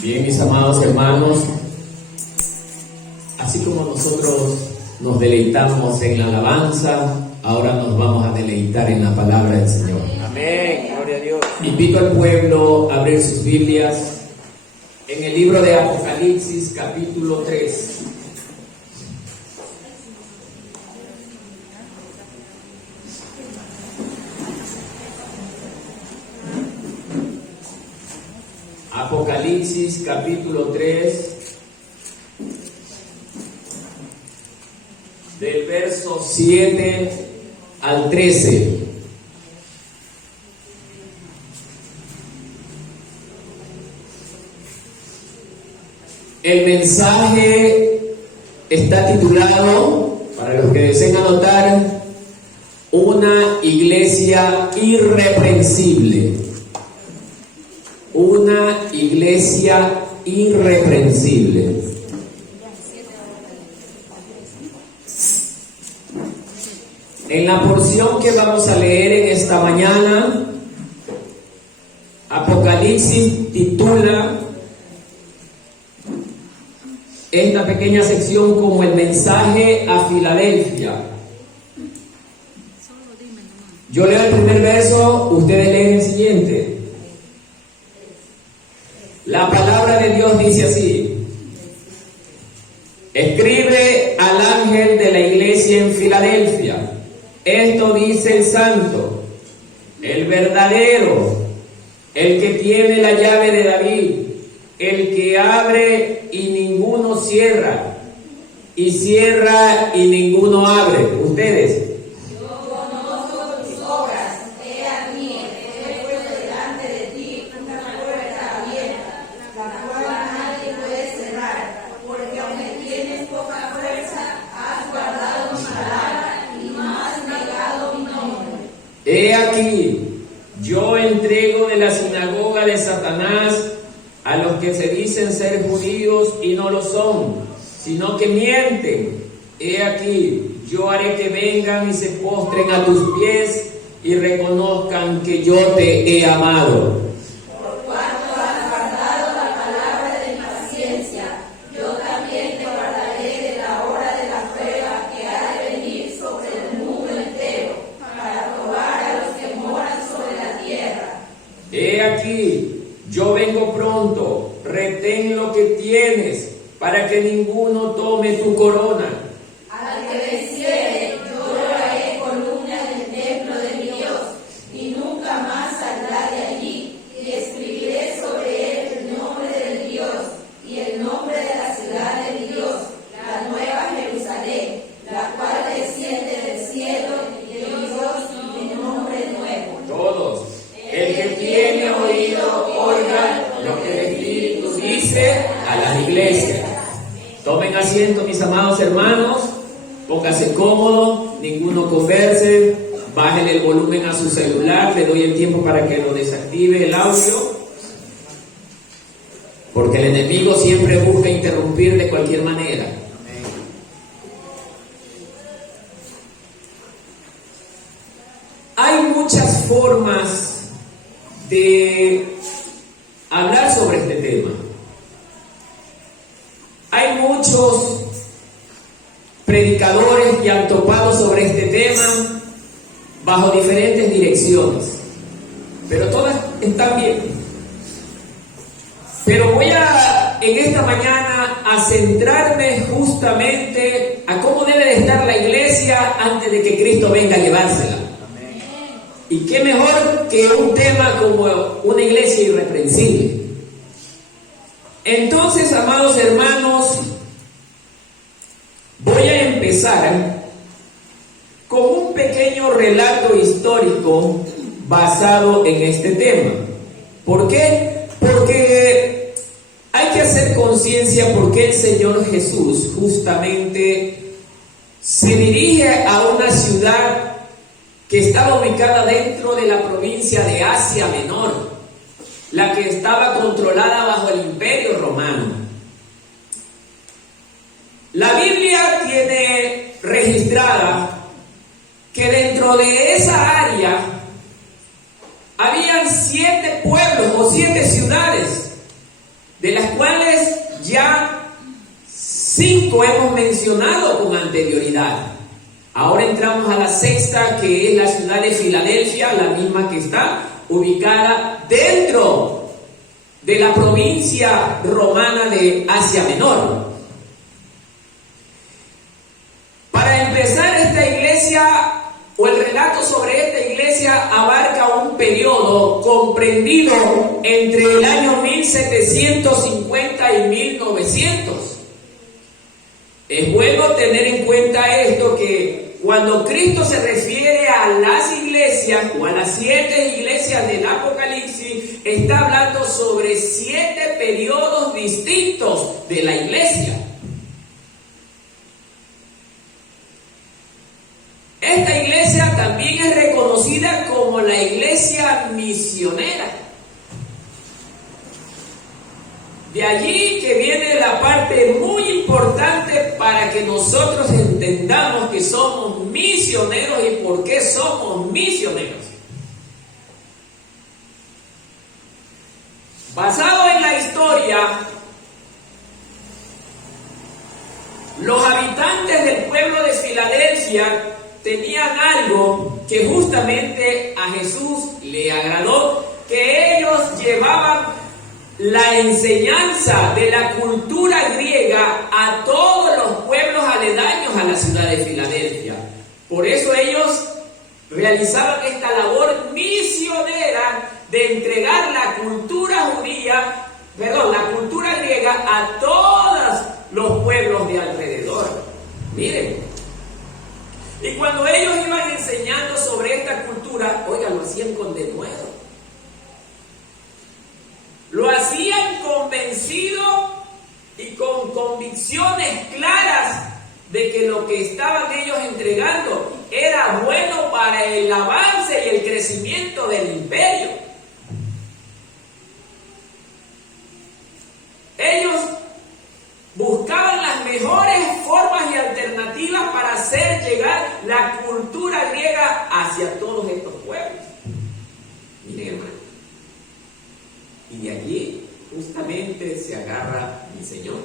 Bien, mis amados hermanos, así como nosotros nos deleitamos en la alabanza, ahora nos vamos a deleitar en la palabra del Señor. Amén, gloria a Dios. Invito al pueblo a abrir sus Biblias en el libro de Apocalipsis, capítulo 3. Apocalipsis capítulo 3, del verso 7 al 13. El mensaje está titulado, para los que deseen anotar, una iglesia irreprensible. Una iglesia irreprensible. En la porción que vamos a leer en esta mañana, Apocalipsis titula esta pequeña sección como el mensaje a Filadelfia. Yo leo el primer verso, ustedes leen el siguiente. La palabra de Dios dice así: escribe al ángel de la iglesia en Filadelfia, esto dice el santo, el verdadero, el que tiene la llave de David, el que abre y ninguno cierra, y cierra y ninguno abre. Ustedes. He aquí, yo entrego de la sinagoga de Satanás a los que se dicen ser judíos y no lo son, sino que mienten. He aquí, yo haré que vengan y se postren a tus pies y reconozcan que yo te he amado. Por cuanto has guardado la palabra de mi paciencia, yo también te guardaré de la hora de la prueba que ha de venir sobre el mundo entero, para probar a los que moran sobre la tierra. He aquí, yo vengo pronto, retén lo que tienes, para que ninguno tome tu corona. Al que venciere, yo le haré columna del templo de mi Dios, y nunca más saldrá de allí, y escribiré sobre él el nombre del Dios, y el nombre de la ciudad de mi Dios, la nueva Jerusalén, la cual desciende del cielo de Dios, y de nombre nuevo. Todos. El que tiene oído, oiga lo que el Espíritu dice a las iglesias. Tomen asiento, mis amados hermanos, póngase cómodo, ninguno converse, bajen el volumen a su celular, le doy el tiempo para que lo desactive el audio, porque el enemigo siempre busca interrumpir de cualquier manera. Hay muchas formas de hablar sobre este tema. Hay muchos predicadores que han topado sobre este tema bajo diferentes direcciones, pero todas están bien. Pero voy en esta mañana a centrarme justamente a cómo debe de estar la iglesia antes de que Cristo venga a llevársela. Y qué mejor que un tema como una iglesia irreprensible. Entonces, amados hermanos, voy a empezar con un pequeño relato histórico basado en este tema. ¿Por qué? Porque hay que hacer conciencia porque el Señor Jesús justamente se dirige a una ciudad que estaba ubicada dentro de la provincia de Asia Menor, la que estaba controlada bajo el Imperio Romano. La Biblia tiene registrada que dentro de esa área habían 7 pueblos o 7 ciudades de las cuales ya 5 hemos mencionado con anterioridad. Ahora entramos a la sexta, que es la ciudad de Filadelfia, la misma que está ubicada dentro de la provincia romana de Asia Menor. Para empezar, esta iglesia, o el relato sobre esta iglesia, abarca un periodo comprendido entre el año 1750 y 1900. Es bueno tener en cuenta esto, que cuando Cristo se refiere a las iglesias o a las 7 iglesias del Apocalipsis, está hablando sobre 7 periodos distintos de la iglesia. Esta iglesia también es reconocida como la iglesia misionera. De allí que viene la parte muy importante para que nosotros entendamos que somos misioneros y por qué somos misioneros. Basado en la historia, los habitantes del pueblo de Filadelfia tenían algo que justamente a Jesús le agradó, que ellos llevaban la enseñanza de la cultura griega a todos los pueblos aledaños a la ciudad de Filadelfia. Por eso ellos realizaban esta labor misionera de entregar la cultura la cultura griega a todos los pueblos de alrededor. Miren, y cuando ellos iban enseñando sobre esta cultura, oigan, lo hacían con denuedo. Lo hacían convencido y con convicciones claras de que lo que estaban ellos entregando era bueno para el avance y el crecimiento del imperio. Ellos buscaban las mejores formas y alternativas para hacer llegar la cultura griega hacia todos estos pueblos. Miren, hermano. Y de allí justamente se agarra mi Señor.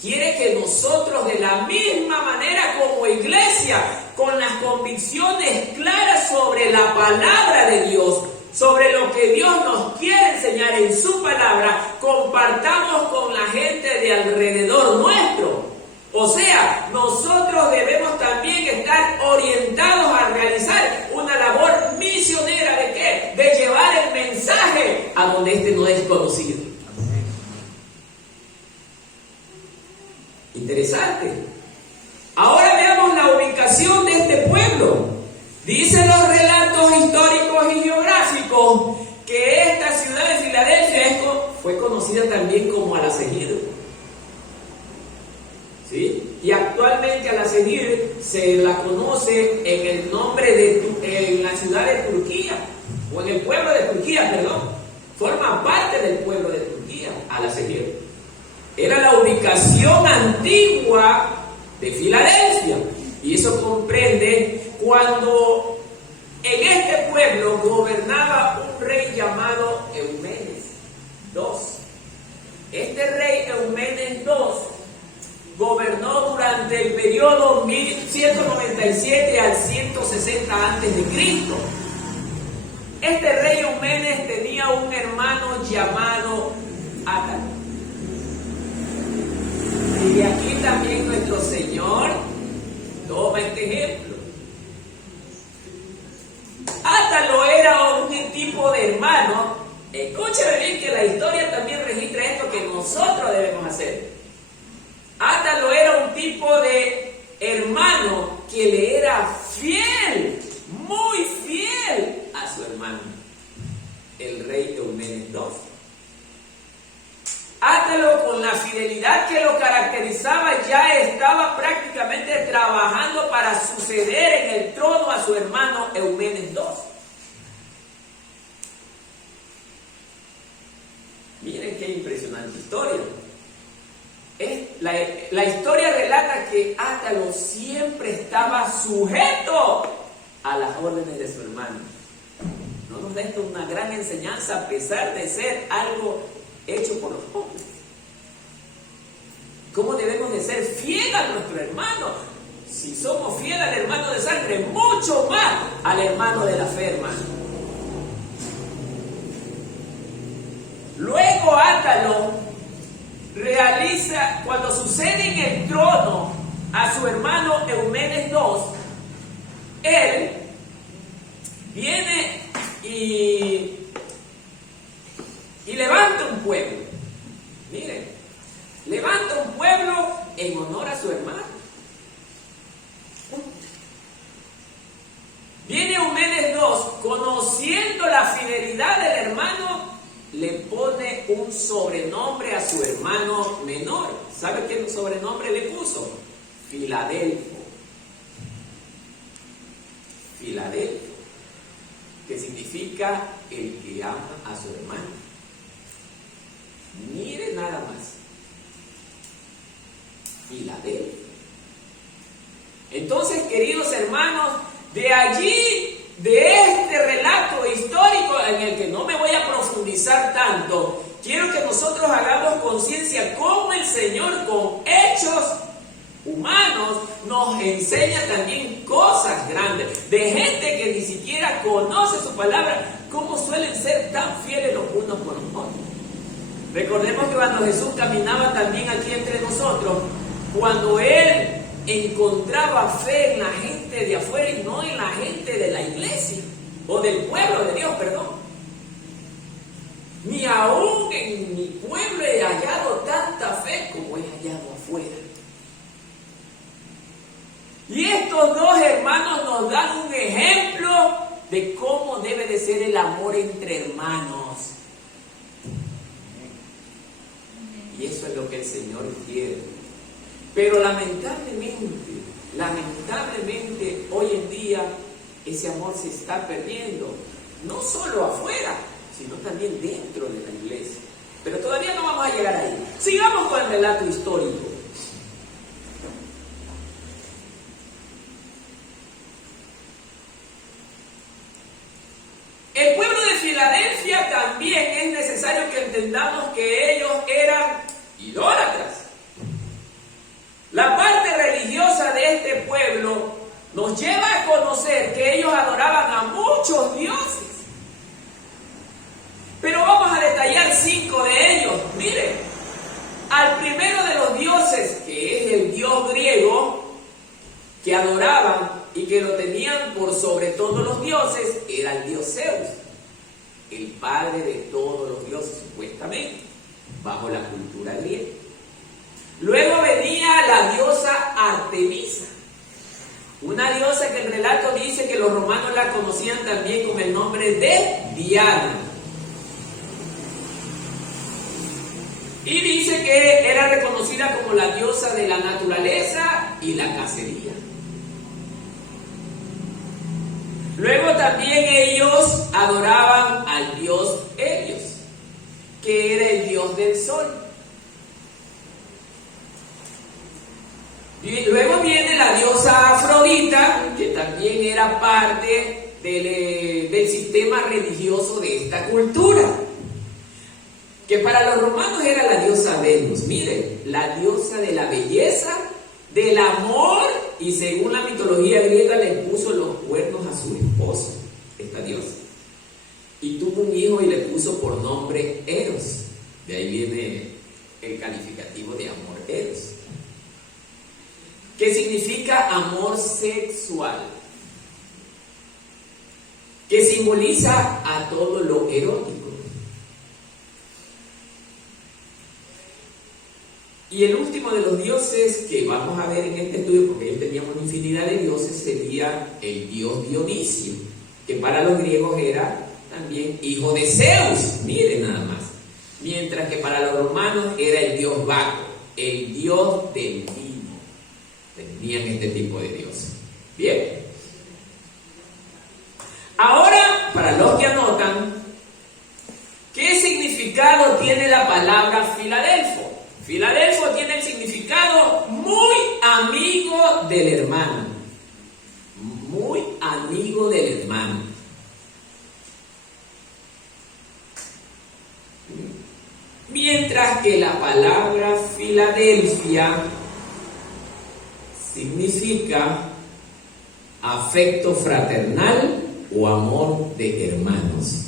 Quiere que nosotros, de la misma manera como iglesia, con las convicciones claras sobre la palabra de Dios, sobre lo que Dios nos quiere enseñar en su palabra, compartamos con la gente de alrededor nuestro. O sea, nosotros debemos también estar orientados a realizar una labor misionera. ¿De qué? De llevar el mensaje a donde este no es conocido. Interesante. Ahora veamos la ubicación de este pueblo. Dicen los relatos históricos y geográficos que esta ciudad de Filadelfia fue conocida también como Al-Asegir. ¿Sí? Y actualmente Al-Asegir se la conoce en el nombre en la ciudad de Turquía, o en el pueblo de Turquía, perdón. Forma parte del pueblo de Turquía, Al-Asegir. Era la ubicación antigua de Filadelfia. Y eso comprende cuando en este pueblo gobernaba un rey llamado Eumenes II. Este rey Eumenes II gobernó durante el periodo 1197 al 160 a.C. Este rey Eumenes tenía un hermano llamado Átalo. Y de aquí también nuestro Señor toma este ejemplo. Átalo era un tipo de hermano. Escúcheme bien que la historia también registra esto que nosotros debemos hacer. Átalo era un tipo de hermano que le era fiel, muy fiel a su hermano, el rey Eumenes II. Átalo, con la fidelidad que lo caracterizaba, ya estaba prácticamente trabajando para suceder en el trono a su hermano Eumenes II. Miren qué impresionante historia. La historia relata que Átalo siempre estaba sujeto a las órdenes de su hermano. no nos da esto una gran enseñanza a pesar de ser algo hecho por los hombres. ¿Cómo debemos de ser fiel a nuestro hermano? Si somos fieles al hermano de sangre, mucho más al hermano de la fe, hermano. Luego Átalo realiza, cuando sucede en el trono a su hermano Eumenes II, él viene y levanta un pueblo. Miren, levanta un pueblo en honor a su hermano. Viene Eumenes II, conociendo la fidelidad del hermano, le pone un sobrenombre a su hermano menor. ¿Sabe qué sobrenombre le puso? Filadelfo. Filadelfo, que significa el que ama a su hermano. Mire nada más. Filadelfo. Entonces, queridos hermanos, de allí, de este relato histórico en el que no me voy a profundizar tanto, quiero que nosotros hagamos conciencia cómo el Señor con hechos humanos nos enseña también cosas grandes, de gente que ni siquiera conoce su palabra, cómo suelen ser tan fieles los unos con los otros. Recordemos que cuando Jesús caminaba también aquí entre nosotros, cuando Él encontraba fe en la gente de afuera y no en la gente de la iglesia, o del pueblo de Dios, perdón. Ni aún en mi pueblo he hallado tanta fe como he hallado afuera. Y estos dos hermanos nos dan un ejemplo de cómo debe de ser el amor entre hermanos. Y eso es lo que el Señor quiere. Pero lamentablemente, hoy en día, ese amor se está perdiendo. No solo afuera, sino también dentro de la iglesia. Pero todavía no vamos a llegar ahí. Sigamos con el relato histórico. El pueblo de Filadelfia también es necesario que entendamos que ellos eran idólatras. La parte religiosa de este pueblo nos lleva a conocer que ellos adoraban a muchos dioses. Pero vamos a detallar 5 de ellos. Miren, al primero de los dioses, que es el dios griego, que adoraban y que lo tenían por sobre todos los dioses, era el dios Zeus, el padre de todos los dioses, supuestamente, bajo la cultura griega. Luego venía la diosa Artemisa, una diosa que el relato dice que los romanos la conocían también con el nombre de Diana. Y dice que era reconocida como la diosa de la naturaleza y la cacería. Luego también ellos adoraban al dios Helios, que era el dios del sol. Y luego viene la diosa Afrodita, que también era parte del sistema religioso de esta cultura. Que para los romanos era la diosa Venus. Miren, la diosa de la belleza, del amor, y según la mitología griega le puso los cuernos a su esposo, esta diosa. Y tuvo un hijo y le puso por nombre Eros. De ahí viene el calificativo de amor, Eros, que significa amor sexual, que simboliza a todo lo erótico. Y el último de los dioses que vamos a ver en este estudio, porque ellos tenían una infinidad de dioses, sería el dios Dionisio, que para los griegos era también hijo de Zeus, miren nada más. Mientras que para los romanos era el dios Baco, el dios del vino. Tenían este tipo de dioses. Bien. Ahora, para los que anotan, ¿qué significado tiene la palabra Filadelfo? Filadelfo tiene el significado muy amigo del hermano. Muy amigo del hermano. Mientras que la palabra Filadelfia significa afecto fraternal o amor de hermanos.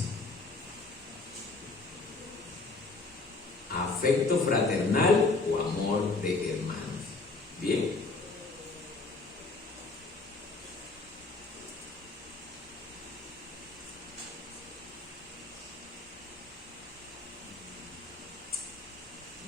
Afecto fraternal o amor de hermanos. Bien.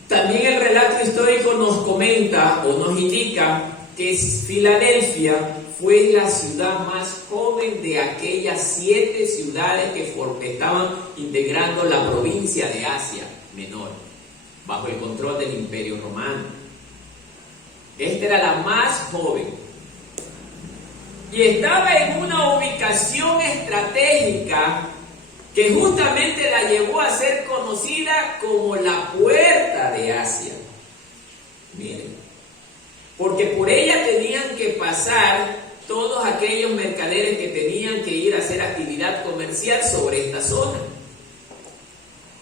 También el relato histórico nos comenta o nos indica que Filadelfia fue la ciudad más joven de aquellas 7 ciudades que estaban integrando la provincia de Asia Menor, bajo el control del Imperio Romano. Esta era la más joven. Y estaba en una ubicación estratégica que justamente la llevó a ser conocida como la puerta de Asia. Miren, porque por ella tenían que pasar todos aquellos mercaderes que tenían que ir a hacer actividad comercial sobre esta zona.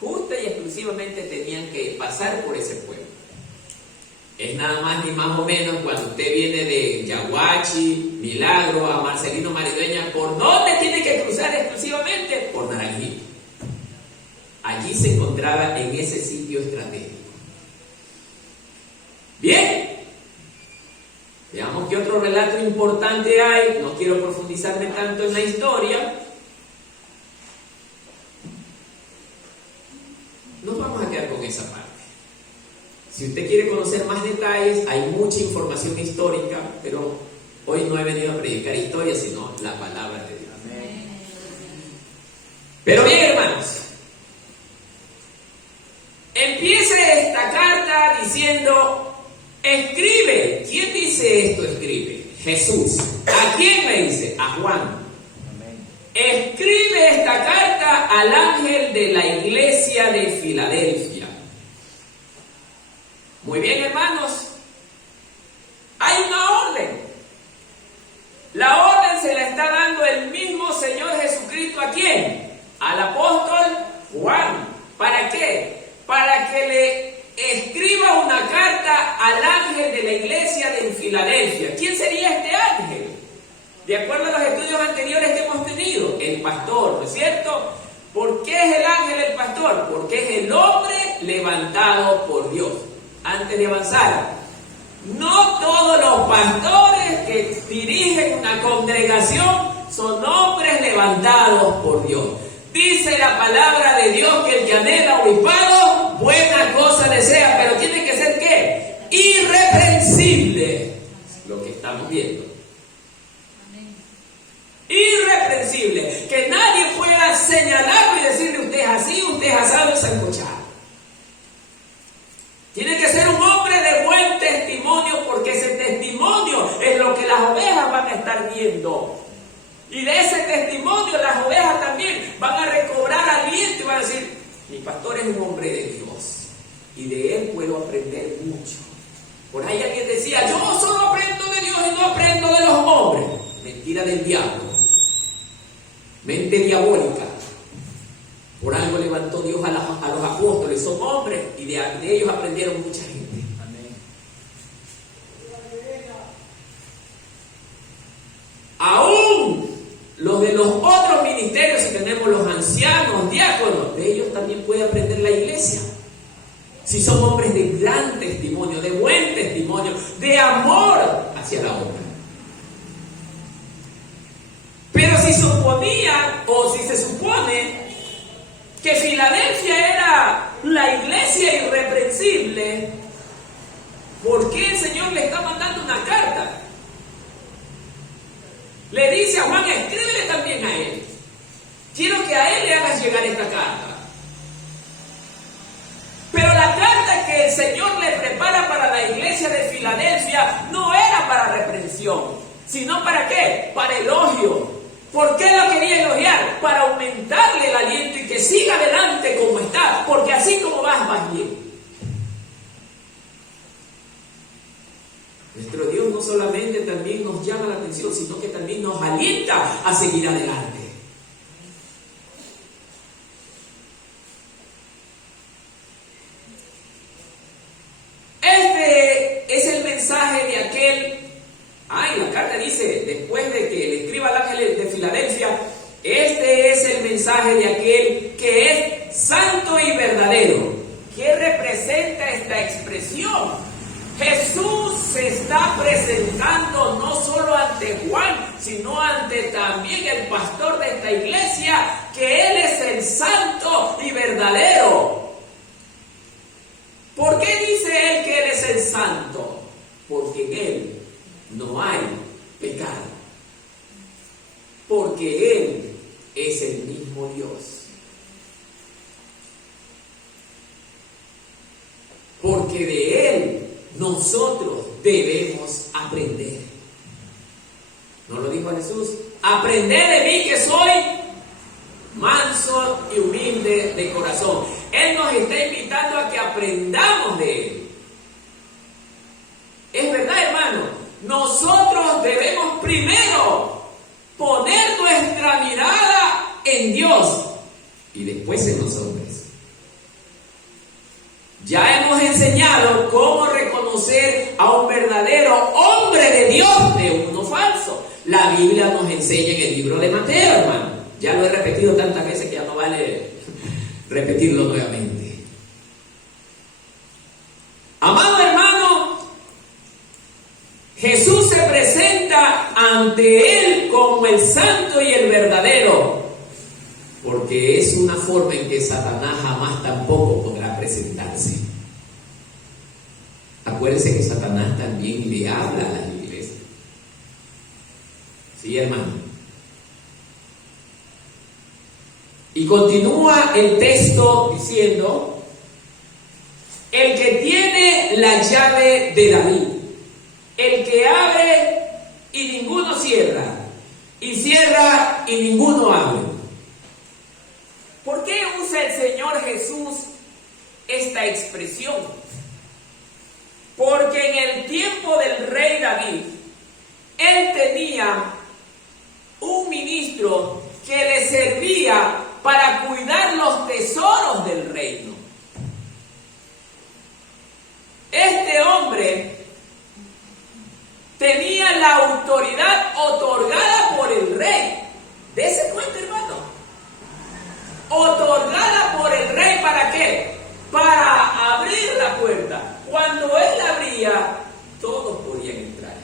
Justa y exclusivamente tenían que pasar por ese pueblo. Es nada más ni más o menos cuando usted viene de Yaguachi, Milagro, a Marcelino Maridueña, ¿por dónde tiene que cruzar exclusivamente? Por Naranjito. Allí se encontraba en ese sitio estratégico. Bien, veamos qué otro relato importante hay. No quiero profundizarme tanto en la historia. Nos vamos a quedar con esa parte. Si usted quiere conocer más detalles, hay mucha información histórica, pero hoy no he venido a predicar historia, sino la palabra de Dios. Amén. Pero bien, hermanos, empieza esta carta diciendo, escribe. ¿Quién dice esto? Escribe. Jesús. ¿A quién me dice? A Juan. Amén. Escribe esta carta al ángel de la iglesia de Filadelfia. Muy bien, hermanos. Hay una orden. La orden se la está dando el mismo Señor Jesucristo. ¿A quién? Al apóstol Juan. ¿Para qué? Para que le escriba una carta al ángel de la iglesia de Filadelfia. ¿Quién sería este ángel? De acuerdo a los estudios anteriores que hemos tenido, el pastor, ¿no es cierto? ¿Por qué es el ángel el pastor? Porque es el hombre levantado por Dios. Antes de avanzar, no todos los pastores que dirigen una congregación son hombres levantados por Dios. Dice la palabra de Dios que el que anhela obispado, buena cosa desea, pero tiene que ser ¿qué? Irreprensible. Lo que estamos viendo. Irreprensible. Que nadie pueda señalarlo y decirle usted es así, usted es asado y sancochado. Tiene que ser un hombre de buen testimonio, porque ese testimonio es lo que las ovejas van a estar viendo. Y de ese testimonio las ovejas también van a recobrar aliento y van a decir, mi pastor es un hombre de Dios y de él puedo aprender mucho. Por ahí alguien decía, yo solo aprendo de Dios y no aprendo de los hombres. Mentira del diablo. Mente diabólica. Por algo levantó Dios a los apóstoles, son hombres, y de ellos aprendieron mucha gente. Amén. Aún los de los otros ministerios, si tenemos los ancianos, diáconos, de ellos también puede aprender la iglesia. Si son hombres de gran testimonio, de buen testimonio, de amor hacia la obra. Pero si suponía, o si se supone, que Filadelfia era la iglesia irreprensible, ¿por qué el Señor le está mandando una carta? Le dice a Juan, escríbele también a él. Quiero que a él le hagas llegar esta carta. Pero la carta que el Señor le prepara para la iglesia de Filadelfia no era para reprensión, sino ¿para qué? Para elogio. ¿Por qué lo quería elogiar? Para aumentarle el aliento y que siga adelante como está, porque así como vas bien. Nuestro Dios no solamente también nos llama la atención, sino que también nos alienta a seguir adelante. mensaje de aquel que es santo y verdadero. ¿Qué representa esta expresión? Jesús se está presentando no solo ante Juan, sino ante también el pastor de esta iglesia, que Él es el santo y verdadero. ¿Por qué dice Él que Él es el santo? Porque en Él no hay pecado. Porque Él es el mismo Dios. Porque de Él nosotros debemos aprender. ¿No lo dijo Jesús? Aprended de mí que soy manso y humilde de corazón. Él nos está invitando a que aprendamos de Él. Es verdad, hermano. Nosotros debemos primero poner nuestra mirada en Dios y después en los hombres. Ya hemos enseñado cómo reconocer a un verdadero hombre de Dios de uno falso. La Biblia nos enseña en el libro de Mateo, hermano. Ya lo he repetido tantas veces que ya no vale repetirlo nuevamente. Amado hermano, Jesús se presenta ante él como el santo y el verdadero, porque es una forma en que Satanás jamás tampoco podrá presentarse. Acuérdense que Satanás también le habla a las iglesias. Sí, hermano. Y continúa el texto diciendo: el que tiene la llave de David, el que abre y ninguno cierra, y cierra y ninguno abre. ¿Por qué usa el Señor Jesús esta expresión? Porque en el tiempo del rey David, él tenía un ministro que le servía para cuidar los tesoros del reino. Este hombre tenía la autoridad otorgada por el rey. Dese cuenta, hermano. Otorgada por el rey, ¿para qué? Para abrir la puerta. Cuando él la abría, todos podían entrar.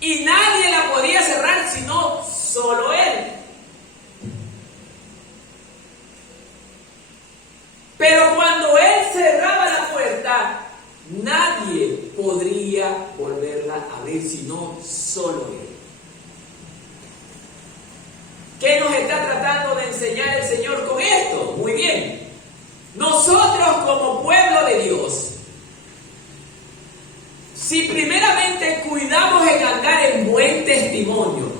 Y nadie la podía cerrar sino solo él. Pero cuando él cerraba la puerta, nadie podría volverla a abrir sino solo él. ¿Qué nos está tratando de enseñar el Señor con esto? Muy bien. Nosotros como pueblo de Dios, si primeramente cuidamos en andar en buen testimonio,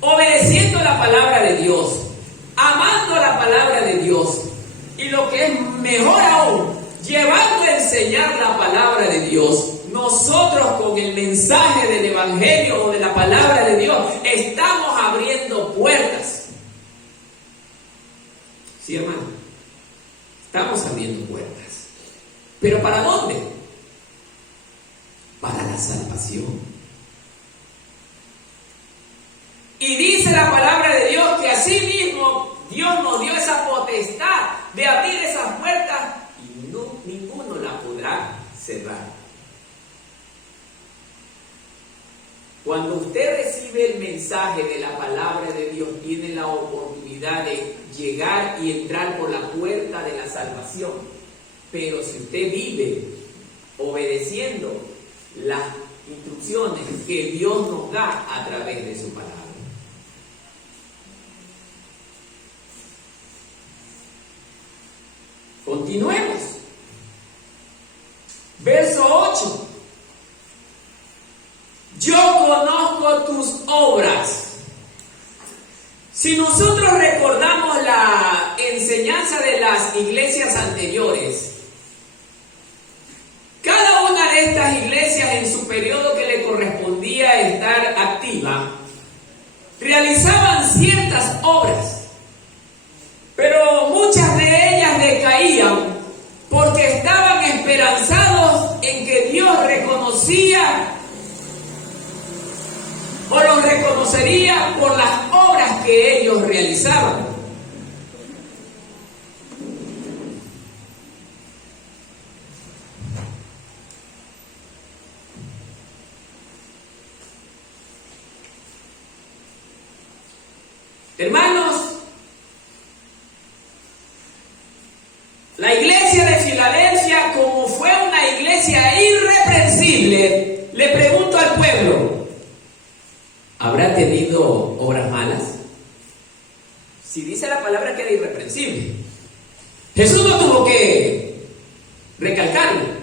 obedeciendo la palabra de Dios, amando la palabra de Dios, y lo que es mejor aún, llevando a enseñar la palabra de Dios, nosotros con el mensaje del Evangelio o de la palabra de Dios estamos abriendo puertas. Sí, hermano, estamos abriendo puertas. ¿Pero para dónde? Para la salvación. Y dice la palabra de Dios que así mismo Dios nos dio esa potestad de abrir esas puertas y ninguno la podrá cerrar. Cuando usted recibe el mensaje de la palabra de Dios, tiene la oportunidad de llegar y entrar por la puerta de la salvación. Pero si usted vive obedeciendo las instrucciones que Dios nos da a través de su palabra. Continuemos. Verso 8. Yo conozco tus obras. Si nosotros recordamos la enseñanza de las iglesias anteriores, cada una de estas iglesias en su periodo que le correspondía estar activa, realizaban ciertas obras, pero muchas de ellas decaían porque estaban esperanzados en que Dios reconocía o los reconocería por las obras que ellos realizaban. Hermanos, la iglesia de Filadelfia, como fue una iglesia irreprensible, le pregunto al pueblo, ¿habrá tenido obras malas? Si dice la palabra que era irreprensible, Jesús no tuvo que recalcarlo.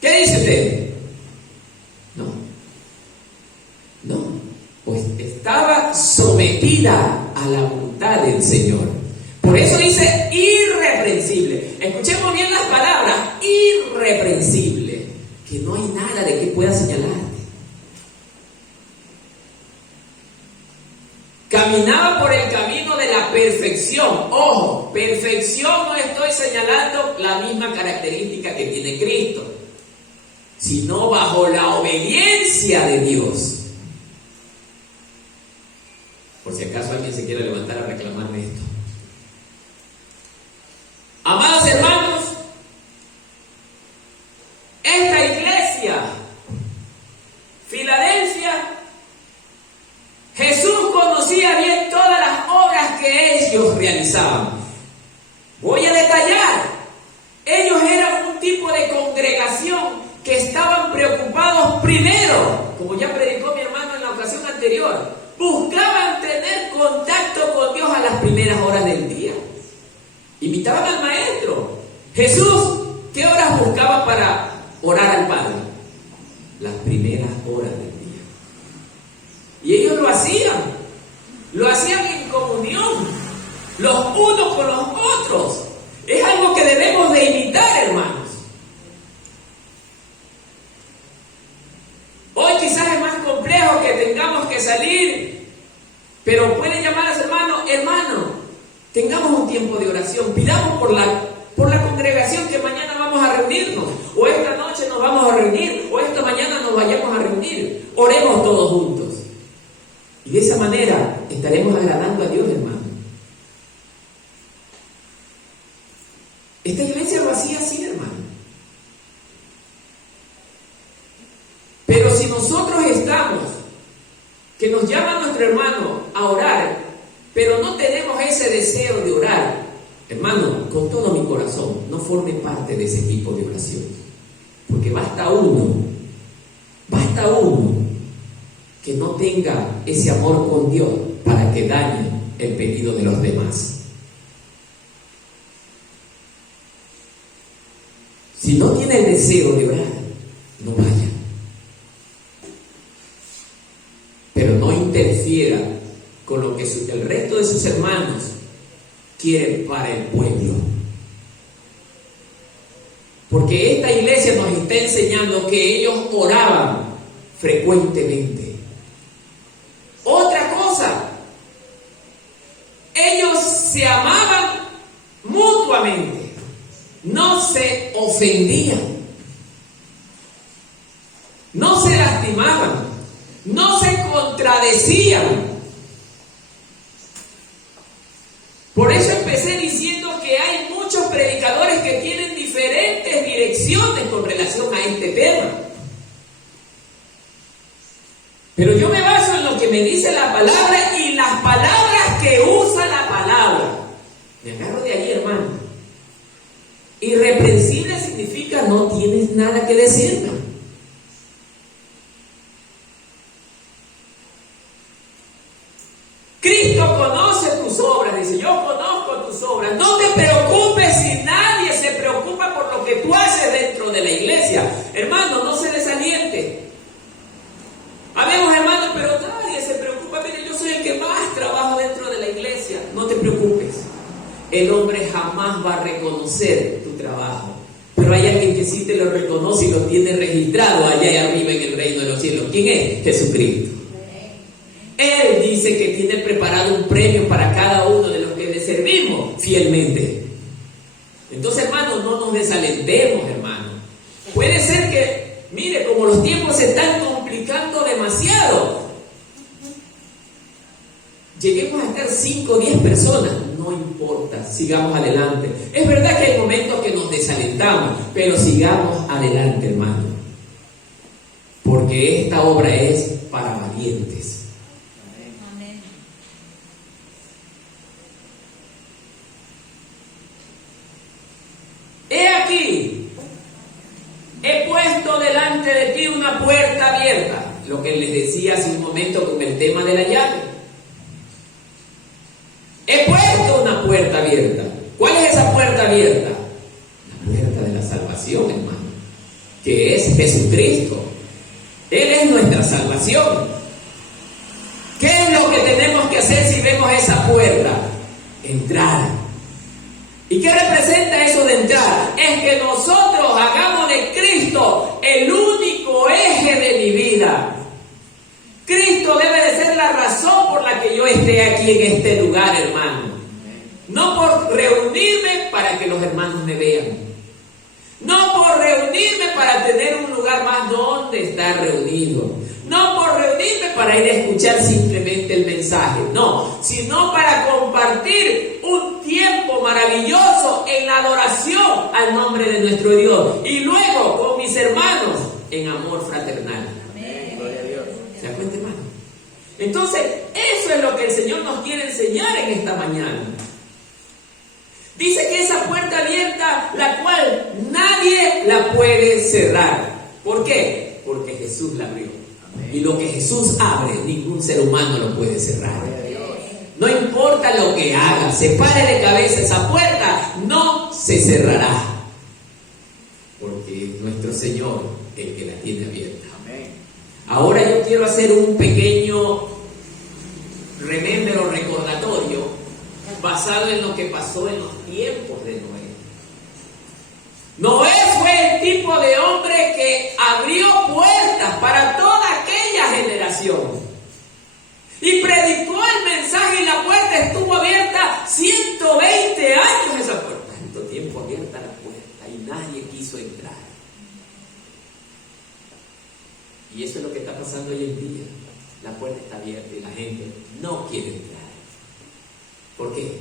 ¿Qué dice usted? No, pues estaba sometida a la voluntad del Señor. Por eso dice irreprensible. Escuchemos bien las palabras, irreprensible, que no hay nada de que pueda señalarte. Caminaba por el camino de la perfección. Ojo, perfección no estoy señalando la misma característica que tiene Cristo, sino bajo la obediencia de Dios. Por si acaso alguien se quiere levantar a reclamarme esto. Amados hermanos, esta iglesia, Filadelfia, Jesús conocía bien todas las obras que ellos realizaban. Voy a detallar. Ellos eran un tipo de congregación que estaban preocupados primero, como ya predicó mi hermano en la ocasión anterior, buscaban tener contacto con Dios a las primeras horas del día. Imitaban al Maestro. Jesús, ¿qué horas buscaba para orar al Padre? Las primeras horas del día. Y ellos lo hacían en comunión, los unos con los otros. Es algo que debemos de imitar, hermanos. Hoy quizás es más complejo que tengamos que salir, pero pueden llamar a su hermano, tengamos un tiempo de oración, pidamos por la congregación que mañana vamos a reunirnos, o esta noche nos vamos a reunir, o esta mañana nos vayamos a reunir, oremos todos juntos. Y de esa manera estaremos agradando a Dios, hermano. Esta iglesia lo hacía así, hermano. Pero si nosotros estamos, que nos llama nuestro hermano a orar, pero no tenemos ese deseo de orar, hermano, con todo mi corazón, no forme parte de ese tipo de oración. Porque basta uno que no tenga ese amor con Dios para que dañe el pedido de los demás. Si no tiene el deseo de orar, no vaya. Pero no interfiera con lo que el resto de sus hermanos quieren para el pueblo. Porque esta iglesia nos está enseñando que ellos oraban frecuentemente. Otra cosa, ellos se amaban mutuamente, no se ofendían, no se lastimaban, no se contradecían. Por eso empecé diciendo que hay muchos predicadores que tienen diferentes direcciones con relación a este tema. Pero yo me baso en lo que me dice la palabra y las palabras que usa la palabra. Me agarro de ahí, hermano. Irreprensible significa no tienes nada que decirme. Cristo conoce tus obras, dice, yo conozco tus obras. No te preocupes si nadie se preocupa por lo que tú haces dentro de la iglesia. Hermano, no se desaliente. Habemos hermanos, pero nadie se preocupa. Mire, yo soy el que más trabajo dentro de la iglesia. No te preocupes. El hombre jamás va a reconocer tu trabajo. Pero hay alguien que sí te lo reconoce y lo tiene registrado allá arriba en el reino de los cielos. ¿Quién es? Jesucristo. Él dice que tiene preparado un premio para cada uno de los que le servimos fielmente. Entonces, hermanos, no nos desalentemos, hermanos. Puede ser que, mire, como los tiempos se están complicando demasiado, lleguemos a estar 5 o 10 personas, no importa, sigamos adelante. Es verdad que hay momentos que nos desalentamos, pero sigamos adelante, hermano. Porque esta obra es para valientes. delante de ti una puerta abierta. Lo que les decía hace un momento con el tema de la llave. He puesto una puerta abierta. ¿Cuál es esa puerta abierta? La puerta de la salvación, hermano, que es Jesucristo. Él es nuestra salvación. ¿Qué es lo que tenemos que hacer si vemos esa puerta? Entrar. ¿Y qué representa eso de entrar? Es que nosotros hagamos de Cristo el único eje de mi vida. Cristo debe de ser la razón por la que yo esté aquí en este lugar, hermano. No por reunirme para que los hermanos me vean. No por reunirme para tener un lugar más donde estar reunido. No por reunirme para ir a escuchar simplemente el mensaje. No, sino para compartir un tiempo maravilloso en la adoración al nombre de nuestro Dios. Y luego con mis hermanos en amor fraternal. Amén. Gloria a Dios. ¿Se da cuenta, hermano? Entonces, eso es lo que el Señor nos quiere enseñar en esta mañana. Dice que esa puerta abierta, la cual nadie la puede cerrar. ¿Por qué? Porque Jesús la abrió. Amén. Y lo que Jesús abre, ningún ser humano lo puede cerrar. No importa lo que haga, se pare de cabeza, esa puerta no se cerrará. Porque es nuestro Señor el que la tiene abierta. Amén. Ahora yo quiero hacer un pequeño remembro recordatorio basado en lo que pasó en los tiempos de Noé. Noé fue el tipo de hombre que abrió puertas para toda aquella generación y predicó el mensaje, y la puerta estuvo abierta 120 años. Esa puerta, tanto tiempo abierta la puerta y nadie quiso entrar. Y eso es lo que está pasando hoy en día. La puerta está abierta y la gente no quiere entrar. ¿Por qué?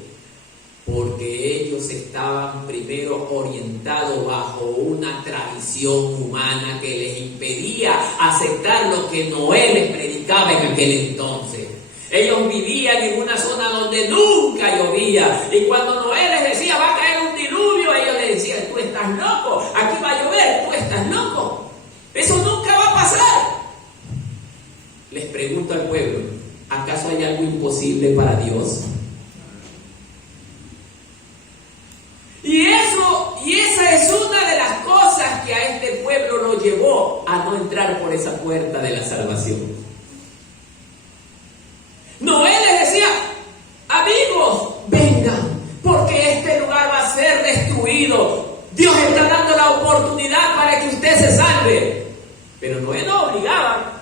Porque ellos estaban primero orientados bajo una tradición humana que les impedía aceptar lo que Noé les predicaba en aquel entonces. Ellos vivían en una zona donde nunca llovía, y cuando Noé les decía va a caer un diluvio, ellos les decían: tú estás loco, aquí va a llover, tú estás loco, eso nunca va a pasar. Les pregunto al pueblo: ¿acaso hay algo imposible para Dios? Y esa es una de las cosas que a este pueblo lo llevó a no entrar por esa puerta de la salvación. Noé les decía: amigos, vengan, porque este lugar va a ser destruido. Dios está dando la oportunidad para que usted se salve. Pero Noé no obligaba.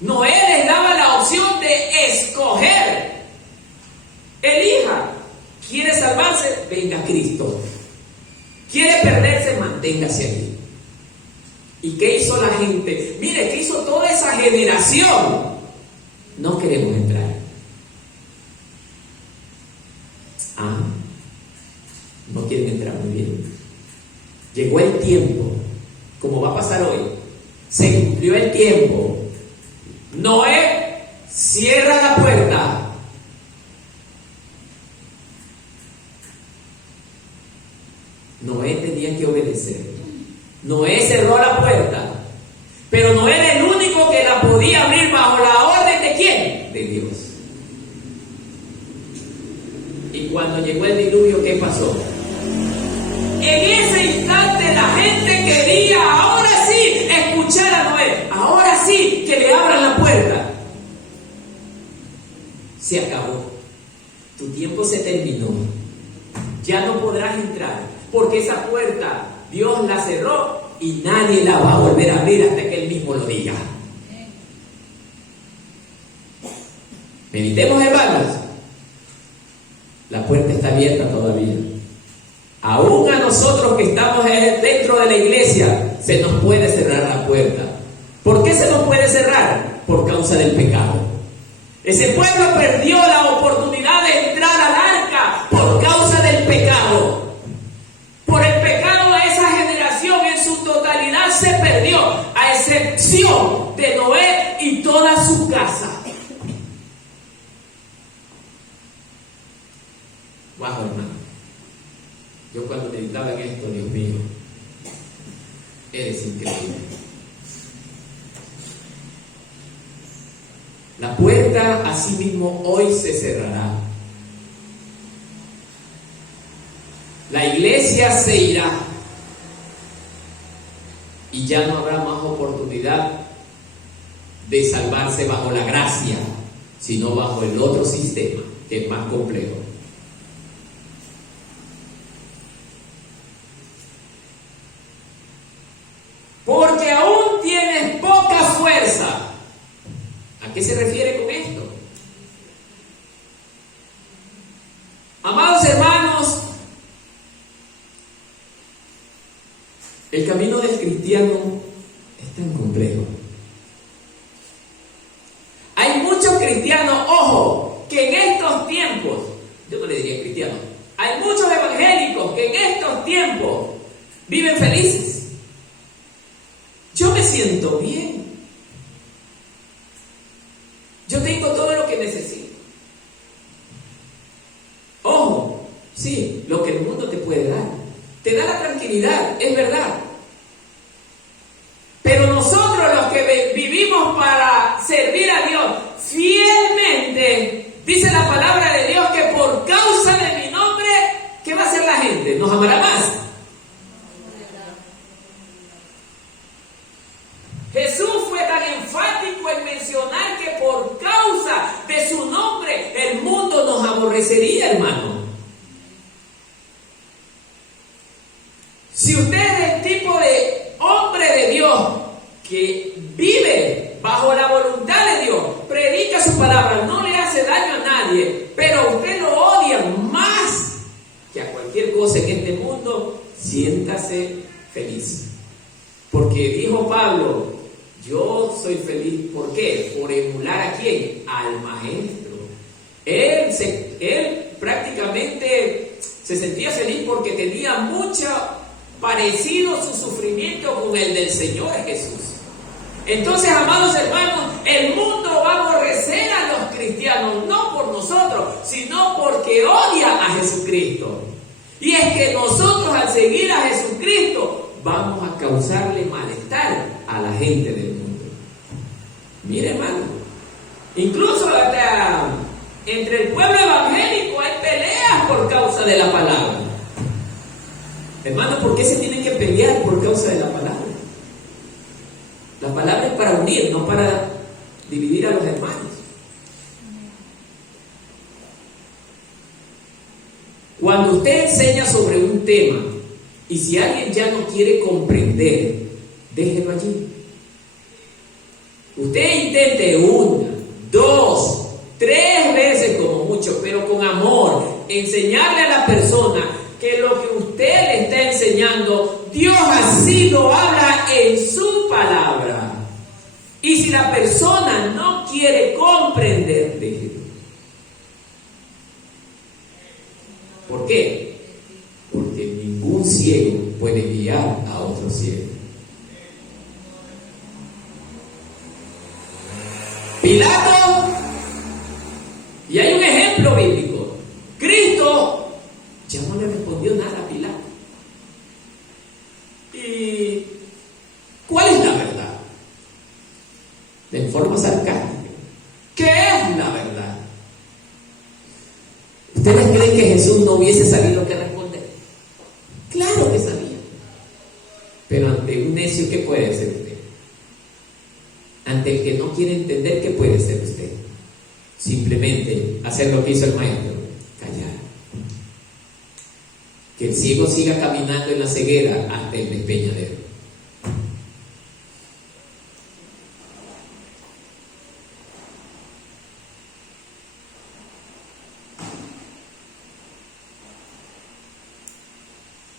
Noé les daba la opción de escoger. Elija. ¿Quiere salvarse? Venga a Cristo. ¿Quiere perderse? Manténgase aquí. ¿Y qué hizo la gente? Mire, ¿qué hizo toda esa generación? No queremos entrar. No quieren entrar, muy bien. Llegó el tiempo, como va a pasar hoy. Se cumplió el tiempo. Noé cierra la puerta. Noé tenía que obedecer. Noé cerró la puerta, pero no era el único que la podía abrir bajo la orden de ¿quién? De Dios. Y cuando llegó el diluvio, ¿qué pasó? En ese instante la gente quería, ahora sí, escuchar a Noé. Ahora sí, que le abran la puerta. Se acabó. Tu tiempo se terminó. Ya no podrás entrar, porque esa puerta Dios la cerró y nadie la va a volver a abrir hasta que Él mismo lo diga. Meditemos, hermanos. La puerta está abierta todavía. Aún a nosotros que estamos dentro de la iglesia, se nos puede cerrar la puerta. ¿Por qué se nos puede cerrar? Por causa del pecado. Ese pueblo perdió la oportunidad de entrar al arca por causa del pecado. Por el pecado de esa generación en su totalidad se perdió, a excepción de Noé y toda su casa. Wow, hermano. Yo cuando meditaba en esto, Dios mío, eres increíble. La puerta asimismo hoy se cerrará. La iglesia se irá y ya no habrá más oportunidad de salvarse bajo la gracia, sino bajo el otro sistema que es más complejo. Porque aún tienes poca fuerza. ¿A qué se refiere con esto? Amados hermanos, el camino del cristiano es tan complejo. Hay muchos cristianos, ojo, que en estos tiempos, yo no le diría cristianos, hay muchos evangélicos que en estos tiempos viven felices. Yo me siento bien. Yo tengo todo lo que necesito. Ojo, sí, lo que el mundo te puede dar. Te da la tranquilidad, es verdad. Pero nosotros los que vivimos para servir a Dios fielmente, dice la palabra de Dios que por causa de mi nombre, ¿qué va a hacer la gente? ¿Nos amará más? Jesús fue tan enfático en mencionar que por causa de su nombre el mundo nos aborrecería, hermano. Si usted es el tipo de hombre de Dios que vive bajo la voluntad de Dios, predica su palabra, no le hace daño a nadie, pero usted lo odia más que a cualquier cosa en este mundo, siéntase feliz. Porque dijo Pablo, yo soy feliz, ¿por qué? Por emular ¿a quién? Al maestro. Él prácticamente se sentía feliz porque tenía mucho parecido su sufrimiento con el del Señor Jesús. Entonces, amados hermanos, el mundo va a aborrecer a los cristianos, no por nosotros, sino porque odia a Jesucristo. Y es que nosotros al seguir a Jesucristo vamos a causarle malestar a la gente del mundo. Mire, hermano, incluso hasta entre el pueblo evangélico hay peleas por causa de la palabra. Hermano, ¿por qué se tienen que pelear por causa de la palabra? La palabra es para unir, no para dividir a los hermanos. Cuando usted enseña sobre un tema y si alguien ya no quiere comprender, déjelo allí. Usted intente 1, 2, 3 veces como mucho, pero con amor, enseñarle a la persona que lo que usted le está enseñando, Dios así lo habla en su palabra. Y si la persona no quiere comprender, déjelo. ¿Por qué? Porque ningún ciego puede guiar a otro ciego. Pilato, y hay un ejemplo bíblico. Cristo ya no le respondió nada a Pilato. ¿Y cuál es la verdad? De forma sarcástica. ¿Qué es la verdad? ¿Ustedes creen que Jesús no hubiese sabido qué responder? Claro que sabía. Pero ante un necio, ¿qué puede ser usted? Ante el que no quiere entender, ¿qué puede ser usted? Simplemente hacer lo que hizo el maestro, callar. Que el ciego siga caminando en la ceguera hasta el despeñadero.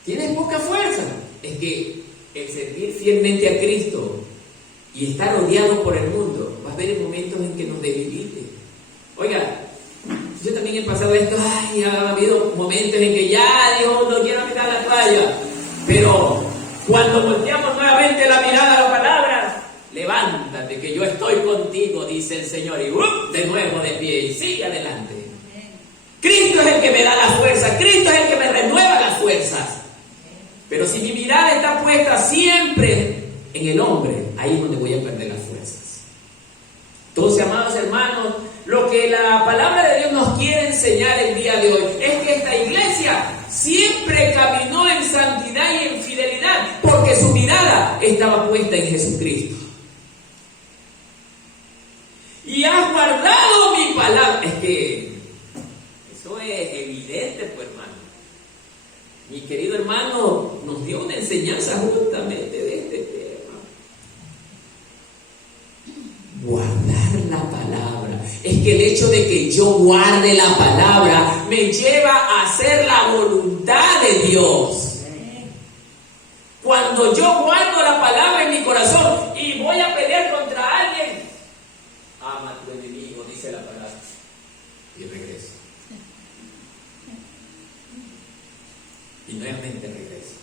¿Tienes poca fuerza? Es que el servir fielmente a Cristo y estar odiado por el mundo, va a haber momentos en que nos debilite. Oiga, yo también he pasado esto, ha habido momentos en que ya, Dios, no quiero mirar la toalla. Pero cuando volteamos nuevamente la mirada a la palabra, levántate que yo estoy contigo, dice el Señor, y de nuevo de pie y sigue adelante. Cristo es el que me da la fuerza, Cristo es el que me renueva las fuerzas. Pero si mi mirada está puesta siempre en el hombre, ahí es donde voy a perder las fuerzas. Entonces, amados hermanos, día de hoy es que esta iglesia siempre caminó en santidad y en fidelidad, porque su mirada estaba puesta en Jesucristo. Y has guardado mi palabra. Es que eso es evidente, pues, hermano. Mi querido hermano nos dio una enseñanza justamente de este tema. Guardar la palabra. Es que el hecho de que yo guarde la palabra me lleva a hacer la voluntad de Dios. Cuando yo guardo la palabra en mi corazón y voy a pelear contra alguien, ama a tu enemigo, dice la palabra, y regreso. Y nuevamente regreso.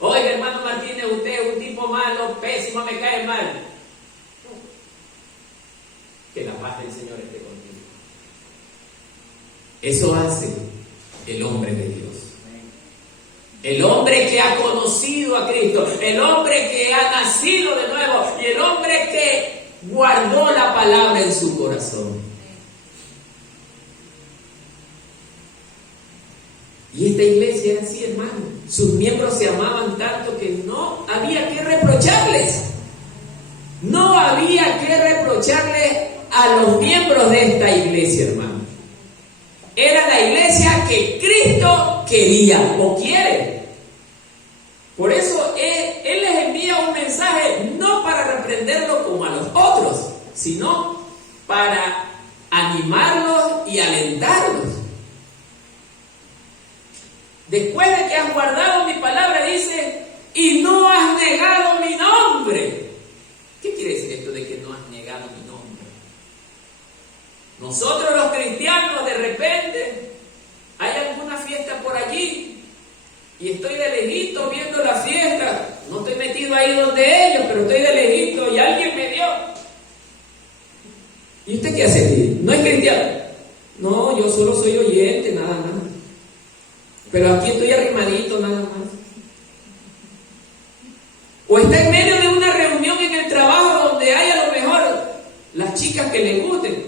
Oiga, hermano Martínez, usted es un tipo malo, pésimo, me cae mal. Que la paz del Señor esté contigo. Eso hace el hombre de Dios. El hombre que ha conocido a Cristo, el hombre que ha nacido de nuevo y el hombre que guardó la palabra en su corazón. Y esta iglesia era así, hermano. Sus miembros se amaban tanto que no había que reprocharles. No había que reprocharle a los miembros de esta iglesia, hermano. Era la iglesia que Cristo quería o quiere. Por eso Él les envía un mensaje no para reprenderlo como a los otros, sino para animarlos y alentarlos. Después de que has guardado mi palabra, dice, y no has negado mi nombre. ¿Qué quiere decir esto de que no has negado mi nombre? Nosotros los cristianos, de repente, hay alguna fiesta por allí y estoy de lejito viendo la fiesta. No estoy metido ahí donde ellos, pero estoy de lejito y alguien me dio. ¿Y usted qué hace aquí? ¿No es cristiano? No, yo solo soy oyente, nada más. Pero aquí estoy arrimadito, nada más. O está en medio de una reunión en el trabajo donde hay a lo mejor las chicas que le gusten.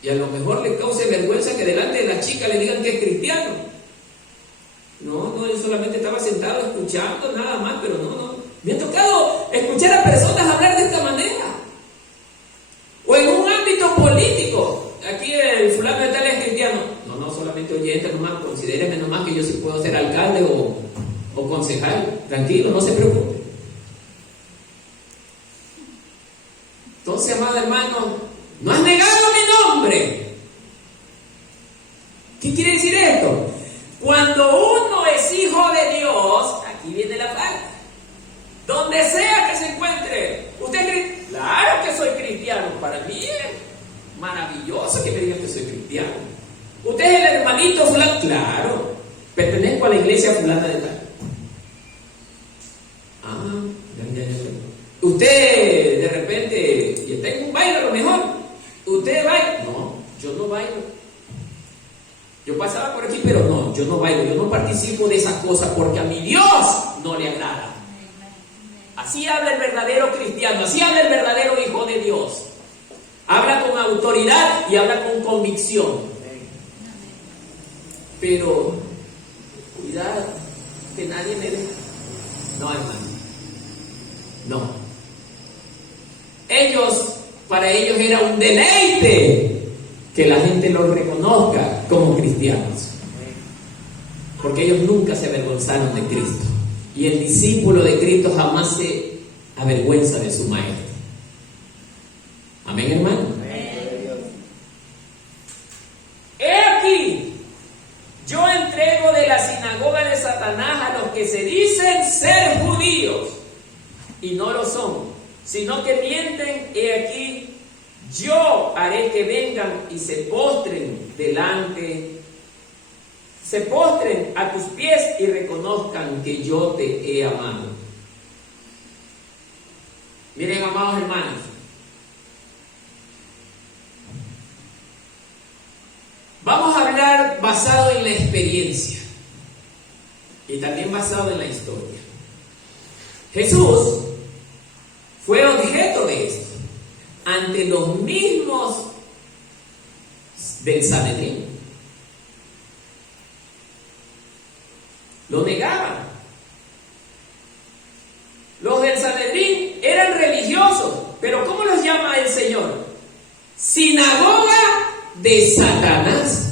Y a lo mejor le cause vergüenza que delante de las chicas le digan que es cristiano. No, yo solamente estaba sentado escuchando, nada más, pero no. Me ha tocado escuchar a personas hablar de esta manera. O en un ámbito político. Aquí el fulano de tal es cristiano. No, solamente oyente, nomás, considéreme nomás que yo sí puedo ser alcalde o concejal. Tranquilo, no se preocupe. Entonces, amado hermano, no has negado mi nombre. ¿Qué quiere decir esto? Cuando uno es hijo de Dios, aquí viene la parte. Donde sea que se encuentre, usted es cristiano. Claro que soy cristiano. Para mí es maravilloso que me digan que soy cristiano. ¿Usted es el hermanito fulano? Claro. Pertenezco a la iglesia fulana de tal. Ya. Usted de repente, y está en un baile a lo mejor. ¿Usted baila? No, yo no bailo. Yo pasaba por aquí, pero no, yo no bailo, yo no participo de esas cosas porque a mi Dios no le agrada. Así habla el verdadero cristiano, así habla el verdadero hijo de Dios. Habla con autoridad y habla con convicción. Pero, cuidado, que nadie me vea. No, hermano. No. Para ellos era un deleite que la gente los reconozca como cristianos. Porque ellos nunca se avergonzaron de Cristo. Y el discípulo de Cristo jamás se avergüenza de su maestro. Amén, hermano. He aquí, yo entrego de la sinagoga de Satanás a los que se dicen ser judíos y no lo son, sino que mienten. He aquí, yo haré que vengan y se postren a tus pies y reconozcan que yo te he amado. Miren, amados hermanos, vamos a hablar basado en la experiencia y también basado en la historia. Jesús fue objeto de esto ante los mismos del Sanedrín. lo negaban. Los del Sanedrín eran religiosos, pero ¿cómo los llama el Señor? Sinagoga de Satanás.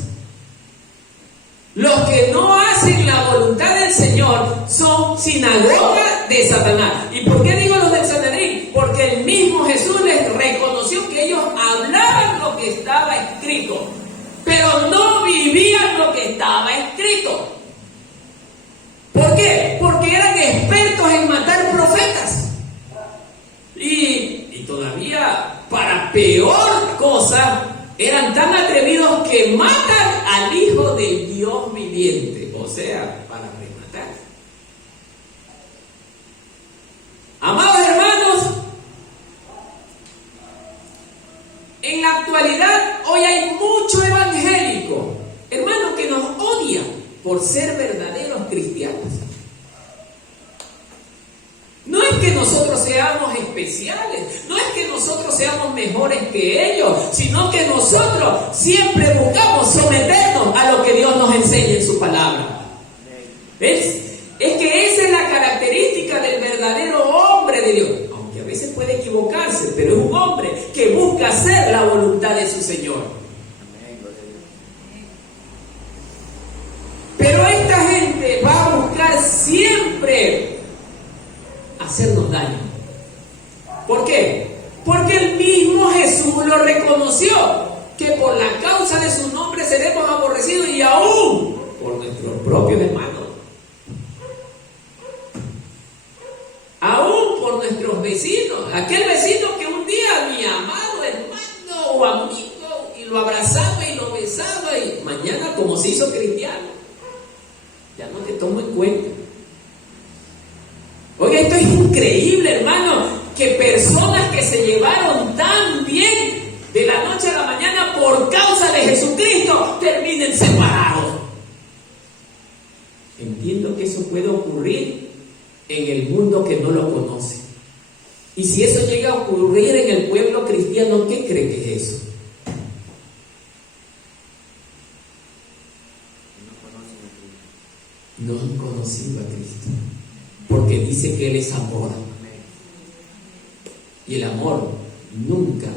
Los que no hacen la voluntad del Señor son sinagoga de Satanás. ¿Y por qué digo los del Sanedrín? Porque el mismo Jesús les reconoció que ellos hablaban lo que estaba escrito, pero no vivían lo que estaba escrito. ¿Por qué? Porque eran expertos en matar profetas. Y todavía, para peor cosa, eran tan atrevidos que matan al Hijo del Dios viviente. O sea, para rematar. Amados hermanos, en la actualidad hoy hay mucho evangélico, hermanos, que nos odian por ser verdaderos cristianos. No es que nosotros seamos especiales, no es que nosotros seamos mejores que ellos, sino que nosotros siempre buscamos someternos a lo que Dios nos enseña en su palabra. ¿Ves? Es que esa es la característica del verdadero hombre de Dios, aunque a veces puede equivocarse, pero es un hombre que busca hacer la voluntad de su Señor. Pero esta gente va a buscar siempre hacernos daño. ¿Por qué? Porque el mismo Jesús lo reconoció, que por la causa de su nombre seremos aborrecidos, y aún por nuestros propios hermanos, aún por nuestros vecinos, aquel vecino que un día mi amado hermano o amigo, y lo abrazaba y lo besaba, y mañana, como se hizo cristiano, ya no te tomo en cuenta. Oiga, esto es increíble, hermano, que personas que se llevaron tan bien de la noche a la mañana por causa de Jesucristo terminen separados. Entiendo que eso puede ocurrir en el mundo que no lo conoce. Y si eso llega a ocurrir en el pueblo cristiano, ¿qué cree que es eso? No han conocido a Cristo, porque dice que Él es amor, y el amor nunca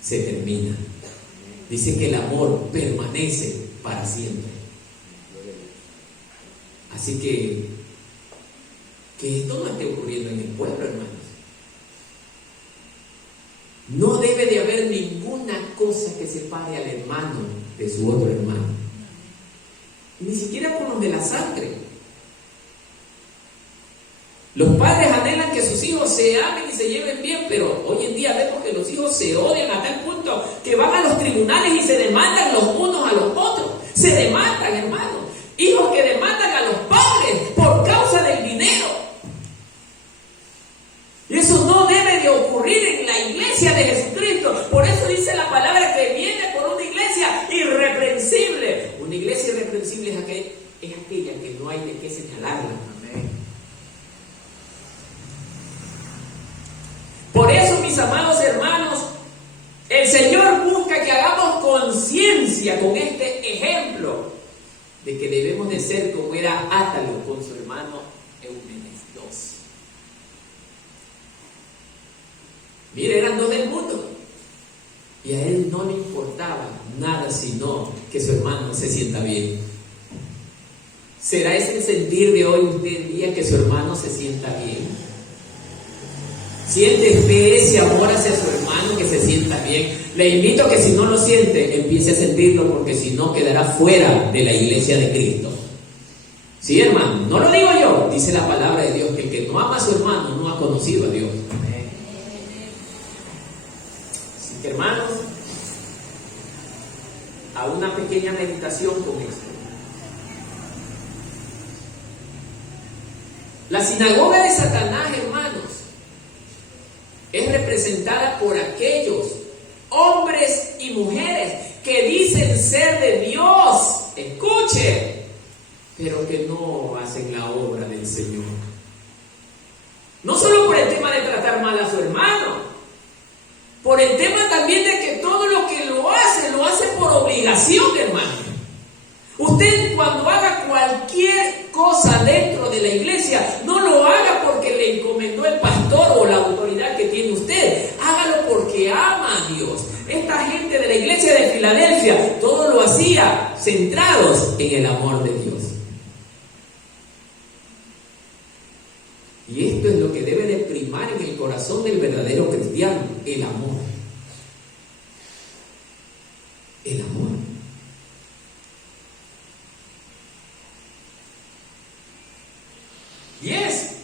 se termina. Dice que el amor permanece para siempre. Así que esto no esté ocurriendo en el pueblo, hermanos. No debe de haber ninguna cosa que separe al hermano de su otro hermano, ni siquiera con los de la sangre. Los padres anhelan que sus hijos se amen y se lleven bien, pero hoy en día vemos que los hijos se odian a tal punto que van a los tribunales y se demandan los unos a los otros. Se demandan, hermanos. Hijos que demandan a los padres por causa del dinero. Y eso no debe de ocurrir en la iglesia de Jesucristo. Por eso dice la palabra que viene por una iglesia irreprensible. Una iglesia irreprensible es aquella que no hay de qué señalarla. Por eso, mis amados hermanos, el Señor busca que hagamos conciencia con este ejemplo de que debemos de ser como era Átalo con su hermano Eumenes II. Mire, eran dos del mundo, y a él no le importaba nada sino que su hermano se sienta bien. ¿Será ese el sentir de hoy usted en día, que su hermano se sienta bien? ¿Siente usted ese amor hacia su hermano, que se sienta bien? Le invito a que si no lo siente, empiece a sentirlo, porque si no quedará fuera de la iglesia de Cristo. Sí, hermano, no lo digo yo, dice la palabra de Dios, que el que no ama a su hermano no ha conocido a Dios. Así que, hermanos, a una pequeña meditación con esto. La sinagoga de Satanás, hermanos, es representada por aquellos hombres y mujeres que dicen ser de Dios, escuche, pero que no hacen la obra del Señor. No solo por el tema de tratar mal a su hermano, por el tema también de que todo lo que lo hace por obligación, hermano. Usted, cuando haga cualquier cosa de la iglesia, no lo haga porque le encomendó el pastor o la autoridad que tiene usted. Hágalo porque ama a Dios. Esta gente de la iglesia de Filadelfia, todo lo hacía centrados en el amor de Dios. Y esto es lo que debe de primar en el corazón del verdadero cristiano, el amor. El amor. Y es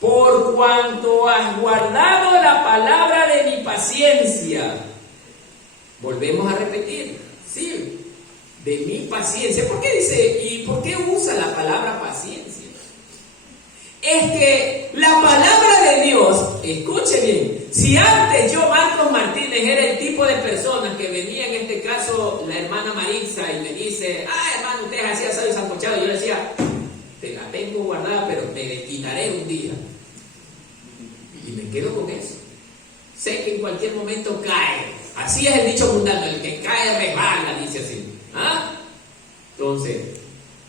por cuanto has guardado la palabra de mi paciencia. Volvemos a repetir, sí, de mi paciencia. ¿Por qué dice y por qué usa la palabra paciencia? Es que la palabra de Dios, escuche bien, si antes yo, Marcos Martínez, era el tipo de personas que venía, en este caso la hermana Marisa, y me dice, hermano, usted hacía asado y sancochado, yo le decía, te la tengo guardada, pero te la quitaré un día. Y me quedo con eso. Sé que en cualquier momento cae. Así es el dicho mundano, el que cae resbala, dice así. Entonces,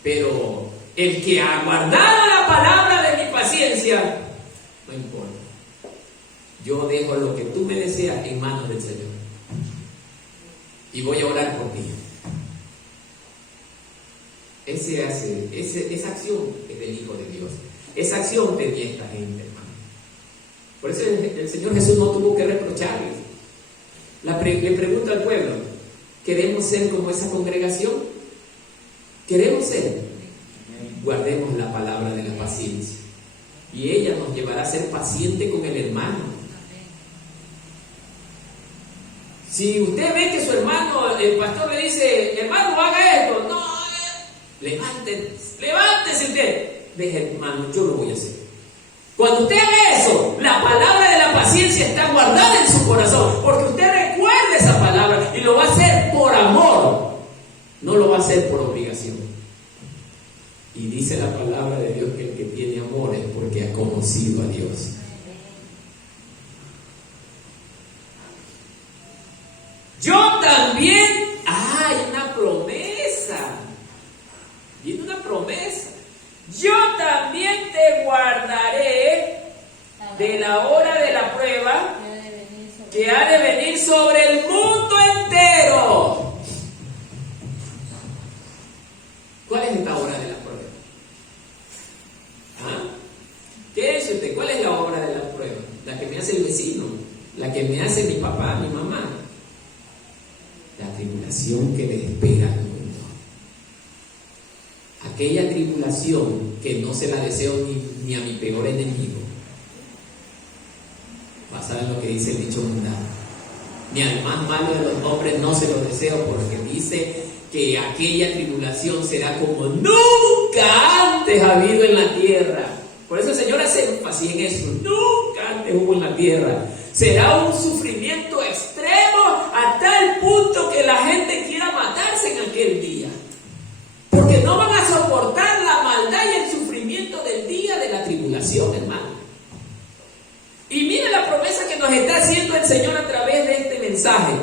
pero el que ha guardado la palabra de mi paciencia, no importa. Yo dejo lo que tú me deseas en manos del Señor. Y voy a orar por ti. Esa acción es del Hijo de Dios. Esa acción tenía esta gente, hermano. Por eso el Señor Jesús no tuvo que reprocharles. Le pregunto al pueblo, ¿queremos ser como esa congregación? ¿Queremos ser? Guardemos la palabra de la paciencia. Y ella nos llevará a ser paciente con el hermano. Si usted ve que su hermano, el pastor le dice, hermano, haga esto. No, levántese usted. Deje, hermano, yo lo voy a hacer. Cuando usted haga eso, la palabra de la paciencia está guardada en su corazón, porque usted recuerda esa palabra y lo va a hacer por amor, no lo va a hacer por obligación. Y dice la palabra de Dios que el que tiene amor es porque ha conocido a Dios. Yo también, hay una promesa, viene una promesa. Yo también te guardaré de la hora de la prueba que ha de venir sobre el mundo entero. ¿Cuál es esta hora de la prueba? ¿Qué es usted? ¿Cuál es la hora de la prueba? La que me hace el vecino, la que me hace mi papá, mi mamá. La tribulación que le espera al mundo. Aquella tribulación que no se la deseo ni a mi peor enemigo. Basada en lo que dice el dicho mundano. Ni al más malo de los hombres no se lo deseo, porque dice que aquella tribulación será como nunca antes ha habido en la tierra. Por eso el Señor hace énfasis en eso. Nunca antes hubo en la tierra. Será un sufrimiento extremo a tal punto que la gente quiera matarse en aquel día. Porque no van a soportar la maldad y el sufrimiento del día de la tribulación, hermano. Y mire la promesa que nos está haciendo el Señor a través de este mensaje.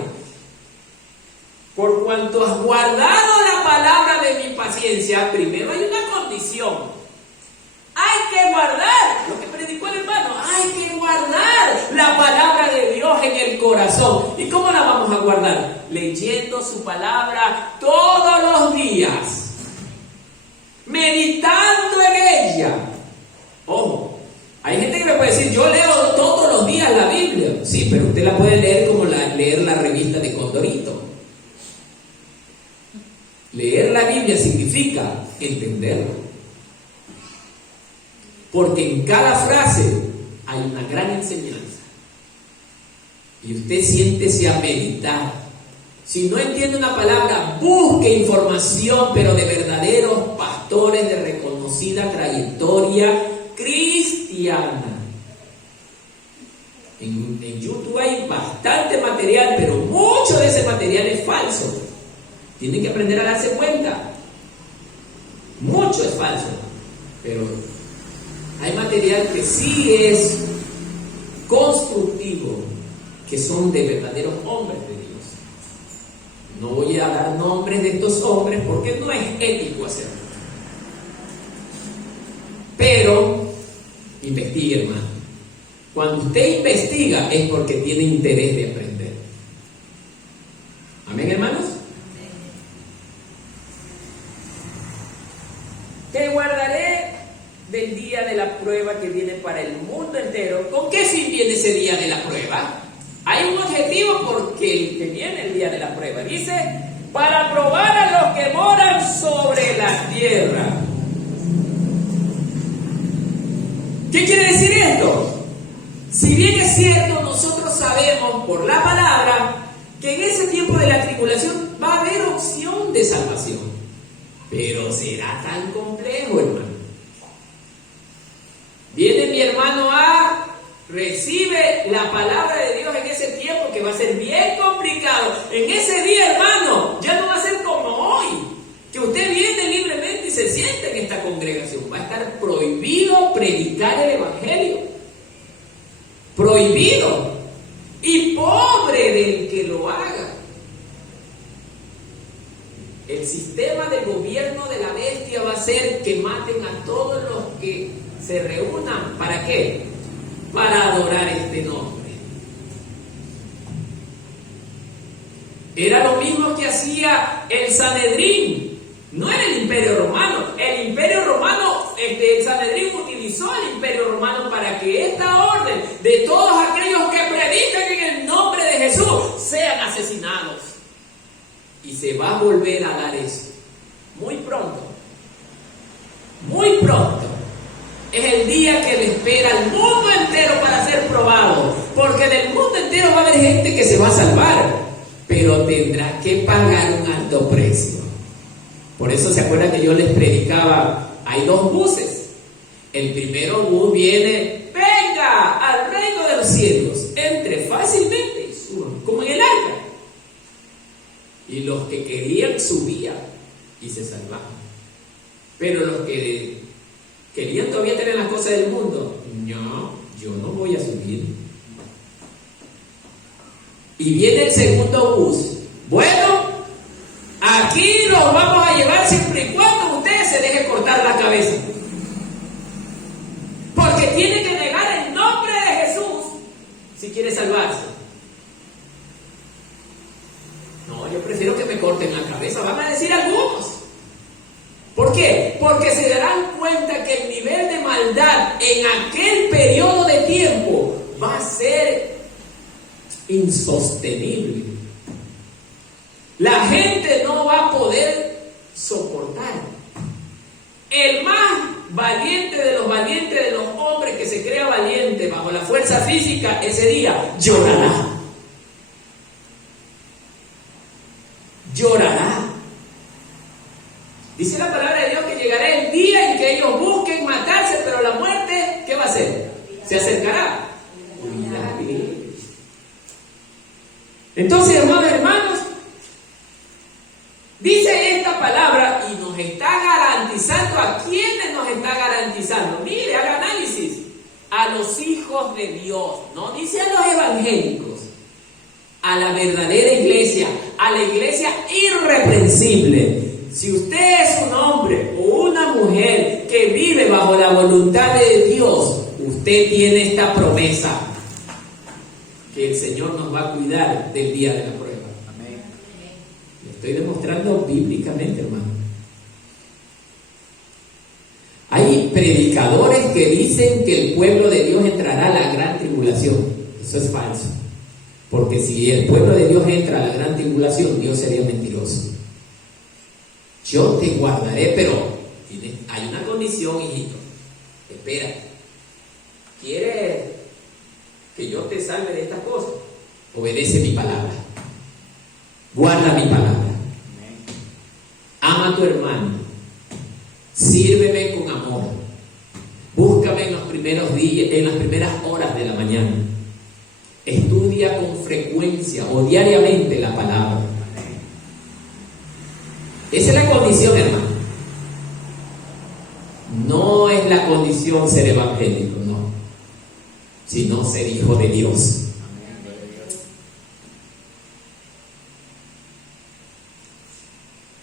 Por cuanto has guardado la palabra de mi paciencia, primero hay una condición. Hay que guardar, lo que predicó el hermano, hay que guardar la palabra de Dios en el corazón. ¿Y cómo la vamos a guardar? Leyendo su palabra todos los días, meditando en ella. Ojo, hay gente que me puede decir, yo leo todos los días la Biblia. Sí, pero usted la puede leer como leer la revista de Condorito. Leer la Biblia significa entenderlo. Porque en cada frase hay una gran enseñanza. Y usted siéntese a meditar. Si no entiende una palabra, busque información, pero de verdaderos pastores de reconocida trayectoria cristiana. En YouTube hay bastante material, pero mucho de ese material es falso. Tienen que aprender a darse cuenta. Mucho es falso, pero hay material que sí es constructivo, que son de verdaderos hombres de Dios. No voy a dar nombres de estos hombres porque no es ético hacerlo. Pero investigue, hermano. Cuando usted investiga es porque tiene interés de aprender. Amén, hermanos. Te guardaré del día de la prueba que viene para el mundo entero. ¿Con qué fin viene ese día de la prueba? Hay un objetivo porque el que viene el día de la prueba. Dice, para probar a los que moran sobre la tierra. ¿Qué quiere decir esto? Si bien es cierto, nosotros sabemos por la palabra que en ese tiempo de la tribulación va a haber opción de salvación. Pero será tan complejo, hermano. Viene mi hermano A, recibe la palabra de Dios en ese tiempo que va a ser bien complicado. En ese día, hermano, ya no va a ser como hoy, que usted viene libremente y se siente en esta congregación. Va a estar prohibido predicar el evangelio. Prohibido. Y pobre del que lo haga. El sistema de gobierno de la bestia va a ser que maten a todos los que se reúnan. ¿Para qué? Para adorar este nombre. Era lo mismo que hacía el Sanedrín. No era el Imperio Romano. El Imperio Romano, el Sanedrín utilizó el Imperio Romano para que esta orden de todos aquellos que predican en el nombre de Jesús sean asesinados. Y se va a volver a dar eso. Muy pronto. Muy pronto. Es el día que le espera al mundo entero para ser probado. Porque del mundo entero va a haber gente que se va a salvar. Pero tendrá que pagar un alto precio. Por eso se acuerdan que yo les predicaba, hay dos buses. El primero bus viene, venga al reino de los cielos, entre fácilmente y suban, como en el arca. Y los que querían subían y se salvaban. Pero los que querían todavía tener las cosas del mundo, no, yo no voy a subir. Y viene el segundo bus. Bueno, aquí los vamos a llevar siempre y cuando usted se deje cortar la cabeza. Porque tiene que negar el nombre de Jesús si quiere salvarse. No, yo prefiero que me corten la cabeza, van a decir algunos. ¿Por qué? Porque se darán cuenta que el nivel de maldad en aquel periodo de tiempo va a ser insostenible. La gente no va a poder soportar. El más valiente de los hombres que se crea valiente bajo la fuerza física, ese día llorará. Llorará. Dice la palabra de Dios que llegará el día en que ellos busquen matarse, pero la muerte, ¿qué va a hacer? Se acercará. Entonces, hermanos, dice esta palabra y nos está garantizando. ¿A quiénes nos está garantizando? Mire, haga análisis. A los hijos de Dios. No dice a los evangélicos. A la verdadera iglesia. A la iglesia irreprensible. Si usted es un hombre o una mujer que vive bajo la voluntad de Dios, usted tiene esta promesa. Que el Señor nos va a cuidar del día de la prueba. Amén. Lo estoy demostrando bíblicamente, hermano. Hay predicadores que dicen que el pueblo de Dios entrará a la gran tribulación. Eso es falso. Porque si el pueblo de Dios entra a la gran tribulación, Dios sería mentiroso. Yo te guardaré, pero hay una condición, hijito. Espera. ¿Quieres que yo te salve de estas cosas? Obedece mi palabra. Guarda mi palabra. Ama a tu hermano. Sírveme con amor. Búscame en los primeros días, en las primeras horas de la mañana. Estudia con frecuencia o diariamente la palabra. Esa es la condición, hermano. No es la condición ser evangélico, no, sino ser hijo de Dios.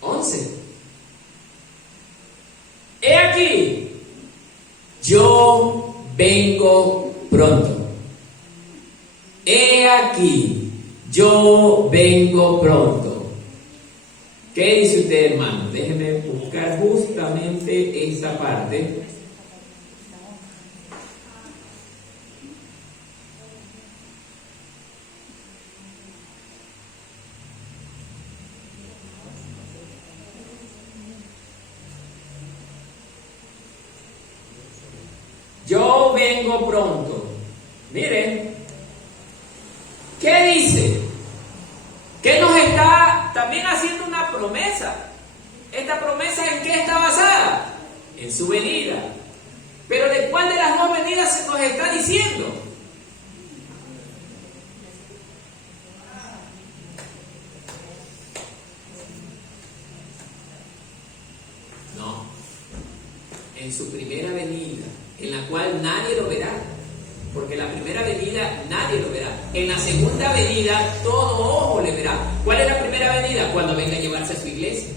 11. He aquí, yo vengo pronto. He aquí, yo vengo pronto. ¿Qué dice usted, hermano? Déjeme buscar justamente esta parte. Yo vengo pronto. Miren, ¿qué dice? Que nos está también haciendo una promesa. ¿Esta promesa en qué está basada? En su venida. Pero ¿de cuál de las dos venidas se nos está diciendo? No. En su primera venida, en la cual nadie lo verá. Porque la primera venida nadie lo verá. En la segunda venida todo ojo le verá. ¿Cuál es la primera venida? Cuando venga a llevarse a su iglesia.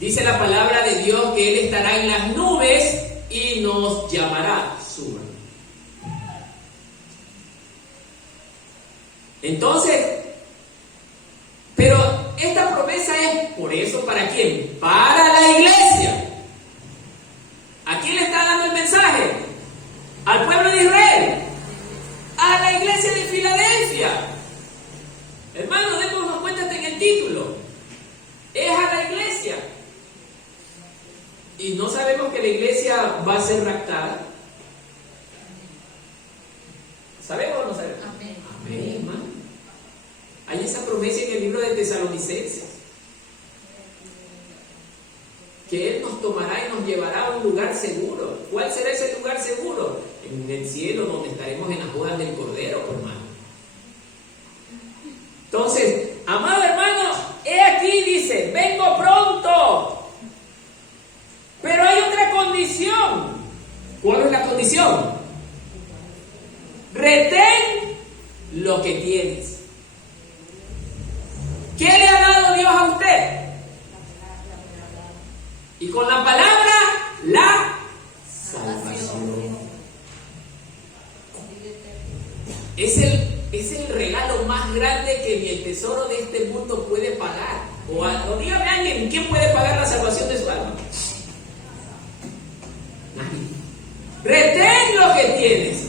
Dice la palabra de Dios que Él estará en las nubes y nos llamará. Suba. Entonces, pero esta promesa es por eso, ¿para quién? Para la iglesia. ¿A quién le está dando el mensaje? Al pueblo de Israel, a la iglesia de Filadelfia. Hermano, démonos cuenta en el título. Es a la iglesia. Y no sabemos que la iglesia va a ser raptada. ¿Sabemos o no sabemos? Amén. Amén, hermano. Hay esa promesa en el libro de Tesalonicenses. Que Él nos tomará y nos llevará a un lugar seguro. ¿Cuál será ese lugar seguro? En el cielo, donde estaremos en las bodas del Cordero, hermano. Entonces, amado hermano, he aquí, dice, vengo pronto. Pero hay otra condición. ¿Cuál es la condición? Retén lo que tienes. ¿Qué le ha dado Dios a usted? Y con la palabra, la salvación. Es el regalo más grande que ni el tesoro de este mundo puede pagar. O dígame a alguien, ¿quién puede pagar la salvación de su alma? Nadie. Retén lo que tienes.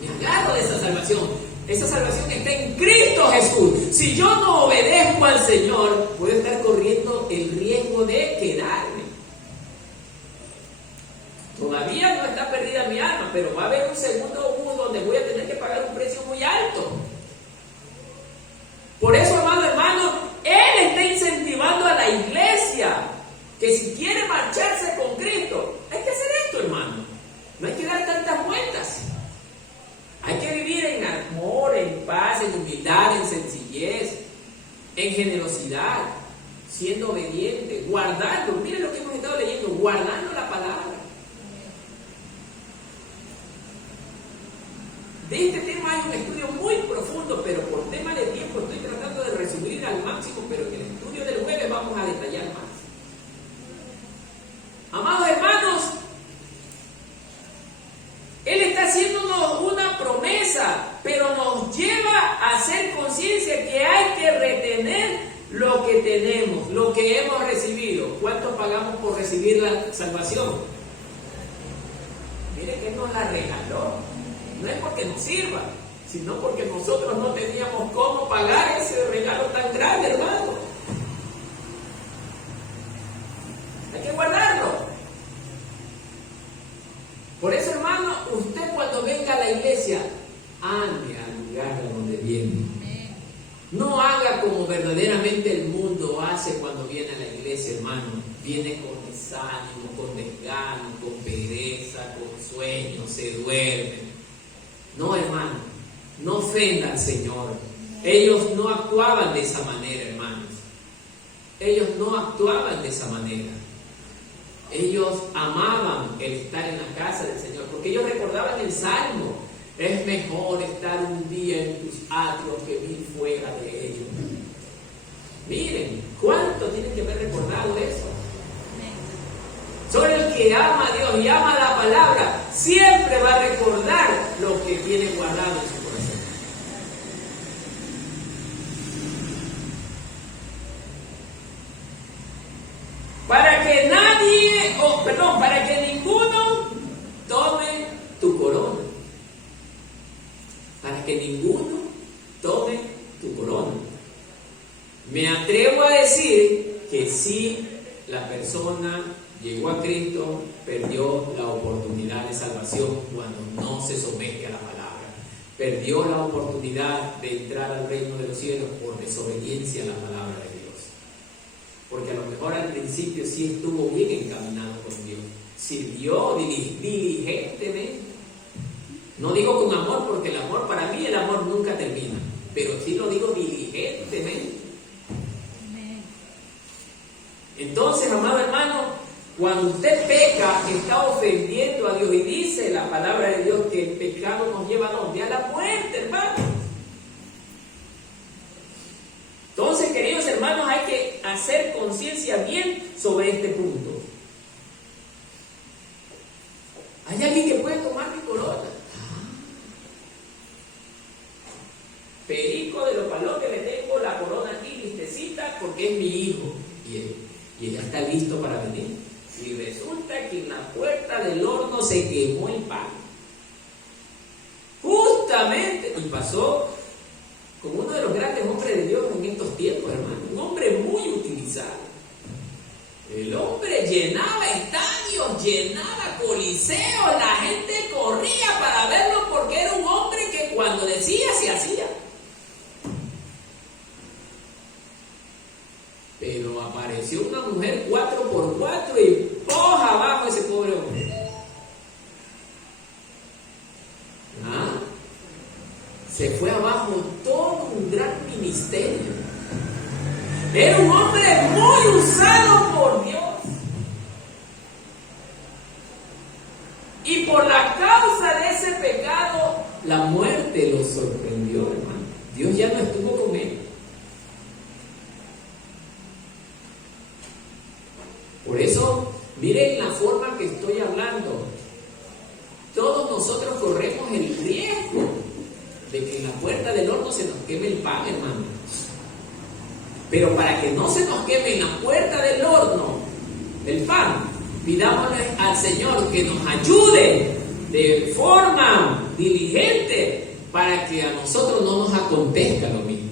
Me agarro de esa salvación. Esa salvación está en Cristo Jesús. Si yo no obedezco al Señor, puedo estar corriendo el riesgo de quedarme. Todavía no está perdida mi alma, pero va a haber un segundo bus donde voy a tener que pagar un precio muy alto. Por eso, amado hermano, Él está incentivando a la iglesia que si quiere marcharse con Cristo, hay que hacer esto, hermano. No hay que dar tantas vueltas. Hay que vivir en amor, en paz, en humildad, en sencillez, en generosidad, siendo obediente, guardando. Miren lo que hemos estado leyendo, guardando la palabra. De este tema hay un estudio muy profundo, pero por tema de tiempo estoy tratando de resumir al máximo, pero en el estudio del jueves vamos a detallar más. Amados hermanos, Él está haciéndonos una promesa, pero nos lleva a hacer conciencia que hay que retener lo que tenemos, lo que hemos recibido. ¿Cuánto pagamos por recibir la salvación? Mire que Él nos la regaló. No es porque nos sirva, sino porque nosotros no teníamos cómo pagar ese regalo tan grande, hermano. Hay que guardarlo. Por eso, hermano, usted cuando venga a la iglesia, ande al lugar de donde viene. No haga como verdaderamente el mundo hace cuando viene a la iglesia, hermano. Viene con desánimo, con desgano, con pereza, con sueño, se duerme. No, hermano, no ofenda al Señor. Ellos no actuaban de esa manera, hermanos. Ellos no actuaban de esa manera. Ellos amaban el estar en la casa del Señor, porque ellos recordaban el Salmo: es mejor estar un día en tus atrios que 1000 fuera de ellos. Miren, ¿cuánto tienen que haber recordado eso? Sobre el que ama a Dios y ama la palabra, siempre va a recordar lo que tiene guardado en su corazón. Para que ninguno tome tu corona. Para que ninguno tome tu corona. Me atrevo a decir que si la persona llegó a Cristo, perdió la oportunidad de salvación cuando no se somete a la palabra. Perdió la oportunidad de entrar al reino de los cielos por desobediencia a la palabra de Dios. Porque a lo mejor al principio sí estuvo bien encaminado con Dios. Sirvió diligentemente. No digo con amor, porque el amor, para mí el amor nunca termina. Pero sí lo digo diligentemente. Entonces, amado hermano, cuando usted peca, está ofendiendo a Dios. Y dice la palabra de Dios que el pecado nos lleva ¿a dónde? A la muerte, hermano. Entonces, queridos hermanos, hay que hacer conciencia bien sobre este punto. ¿Hay alguien que puede tomar mi corona? Perico de los palotes, le tengo la corona aquí listecita porque es mi hijo. Y ya está listo para venir. Y resulta que en la puerta del horno se quemó el pan. Justamente, y pasó como uno de los grandes hombres de Dios en estos tiempos, hermano. Un hombre muy utilizado. El hombre llenaba estadios, llenaba coliseos, la gente corría para verlo porque era un hombre que cuando decía se hacía. Pero apareció una mujer 4x4 y ¡poja abajo ese pobre hombre! Se fue abajo todo un gran ministerio. Era un hombre muy usado por Dios. Y por la causa de ese pecado, la muerte lo sorprendió, hermano. Dios ya no estuvo con él. Por eso, miren la forma que estoy hablando. Todos nosotros corremos el riesgo de que en la puerta del horno se nos queme el pan, hermano. Pero para que no se nos queme en la puerta del horno el pan, pidámosle al Señor que nos ayude de forma diligente para que a nosotros no nos acontezca lo mismo.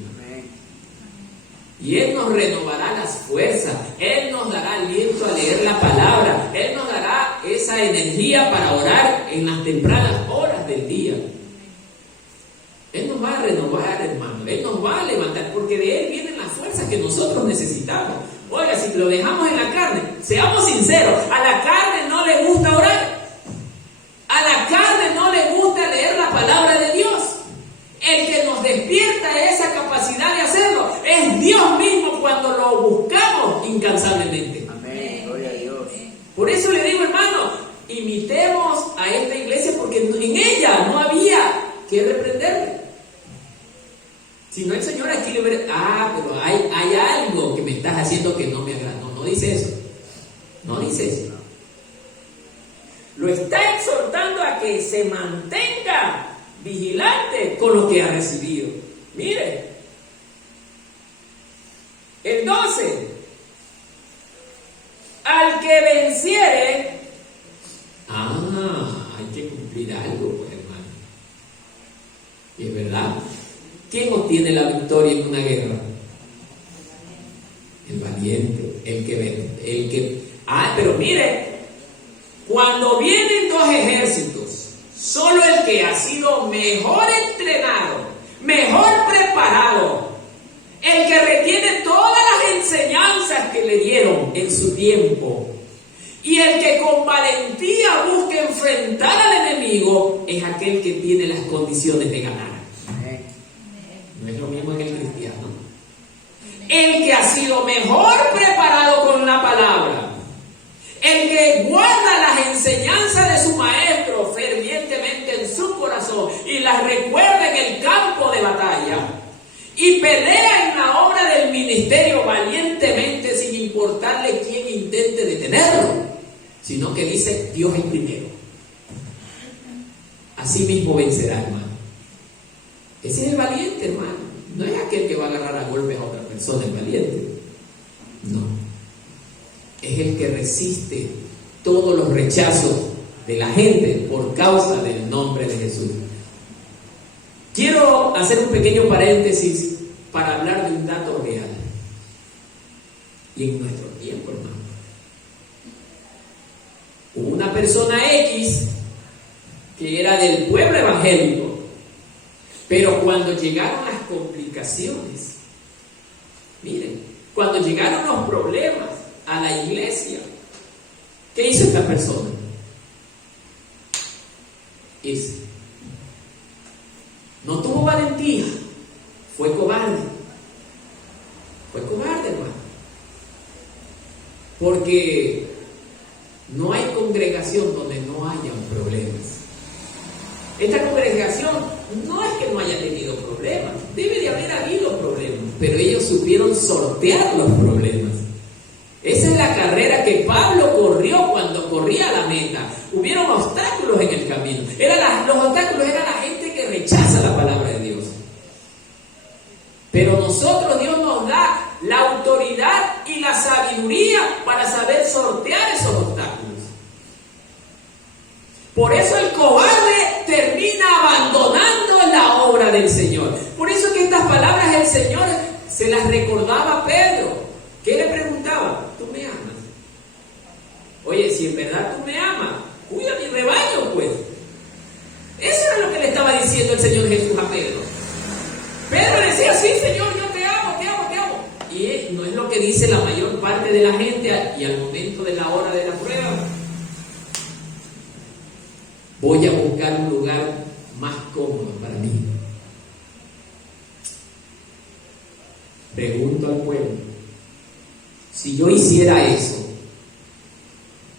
Y Él nos renovará las fuerzas, Él nos dará aliento a leer la palabra, Él nos dará esa energía para orar en las tempranas horas del día. Él nos va a renovar, hermano, Él nos va a levantar, porque de Él vienen las fuerzas que nosotros necesitamos. Oiga, si lo dejamos en la carne, seamos sinceros, a la carne no le gusta orar, a la carne no le gusta leer la palabra de Dios. El que nos despierta esa capacidad de hacerlo es Dios mismo cuando lo buscamos incansablemente. Amén, gloria a Dios. Por eso le digo, hermano, imitemos a esta iglesia porque en ella no había que reprenderle. Si no, el Señor aquí le hubiera... pero hay algo que me estás haciendo que no me agrada. No dice eso. No dice eso. Lo está exhortando a que se mantenga vigilante con lo que ha recibido. Mire, el 12, al que venciere, hay que cumplir algo, pues, hermano. Y es verdad, ¿quién obtiene la victoria en una guerra? El valiente, el que pero mire, cuando vienen dos ejércitos, solo el que ha sido mejor entrenado, mejor preparado, el que retiene todas las enseñanzas que le dieron en su tiempo y el que con valentía busca enfrentar al enemigo, es aquel que tiene las condiciones de ganar. No es lo mismo en el cristiano. El que ha sido mejor preparado con la palabra, el que guarda las enseñanzas de su maestro fervientemente en su corazón y las recuerda en el campo de batalla y pelea en la obra del ministerio valientemente sin importarle quién intente detenerlo. sino que dice Dios es primero. Así mismo vencerá, hermano. Ese es el valiente, hermano. No es aquel que va a agarrar a golpes a otra persona, el valiente. No. Es el que resiste todos los rechazos de la gente por causa del nombre de Jesús. Quiero hacer un pequeño paréntesis para hablar de un dato real. Y en nuestro tiempo, hermano, hubo una persona X que era del pueblo evangélico, pero cuando llegaron las complicaciones, miren, cuando llegaron los problemas a la iglesia, ¿qué hizo esta persona? No tuvo valentía, fue cobarde. Fue cobarde, hermano. Porque no hay congregación donde no haya problemas. Esta congregación no es que no haya tenido problemas, debe de haber habido problemas, pero ellos supieron sortear los problemas. Esa es la carrera que Pablo corrió cuando corría a la meta. Hubieron obstáculos en el camino. Los obstáculos eran la gente que rechaza la palabra de Dios. Pero nosotros, Dios nos da la autoridad y la sabiduría para saber sortear esos obstáculos. Por eso el cobarde termina abandonando la obra del Señor. Por eso que estas palabras el Señor se las recordaba a Pedro. ¿Qué le preguntaba? ¿Tú me amas? Oye, si en verdad tú me amas, cuida mi rebaño, pues. Eso era lo que le estaba diciendo el Señor Jesús a Pedro. Pedro decía, sí, Señor, yo te amo, te amo, te amo. Y no es lo que dice la mayor parte de la gente y al momento de la hora de la prueba. Voy a buscar un lugar más cómodo para mí. Pregunto al pueblo, si yo hiciera eso,